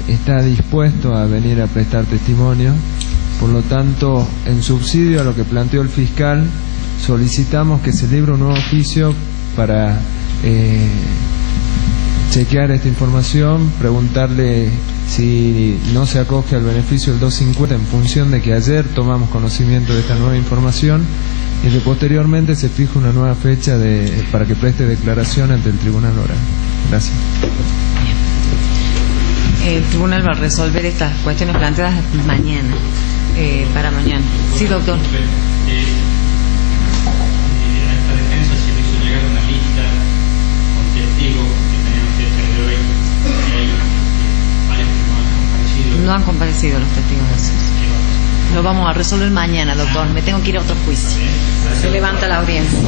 está dispuesto a venir a prestar testimonio. Por lo tanto, en subsidio a lo que planteó el fiscal, solicitamos que se libre un nuevo oficio para chequear esta información, preguntarle si no se acoge al beneficio del 250 en función de que ayer tomamos conocimiento de esta nueva información, y que posteriormente se fija una nueva fecha para que preste declaración ante el tribunal oral. Gracias. El tribunal va a resolver estas cuestiones planteadas mañana, para mañana. Sí, doctor. A esta defensa se le hizo llegar una lista con testigos que tenían fecha de hoy, y hay varios que no han comparecido. No han comparecido los testigos de eso. Lo vamos a resolver mañana, doctor. Me tengo que ir a otro juicio. Se levanta la audiencia.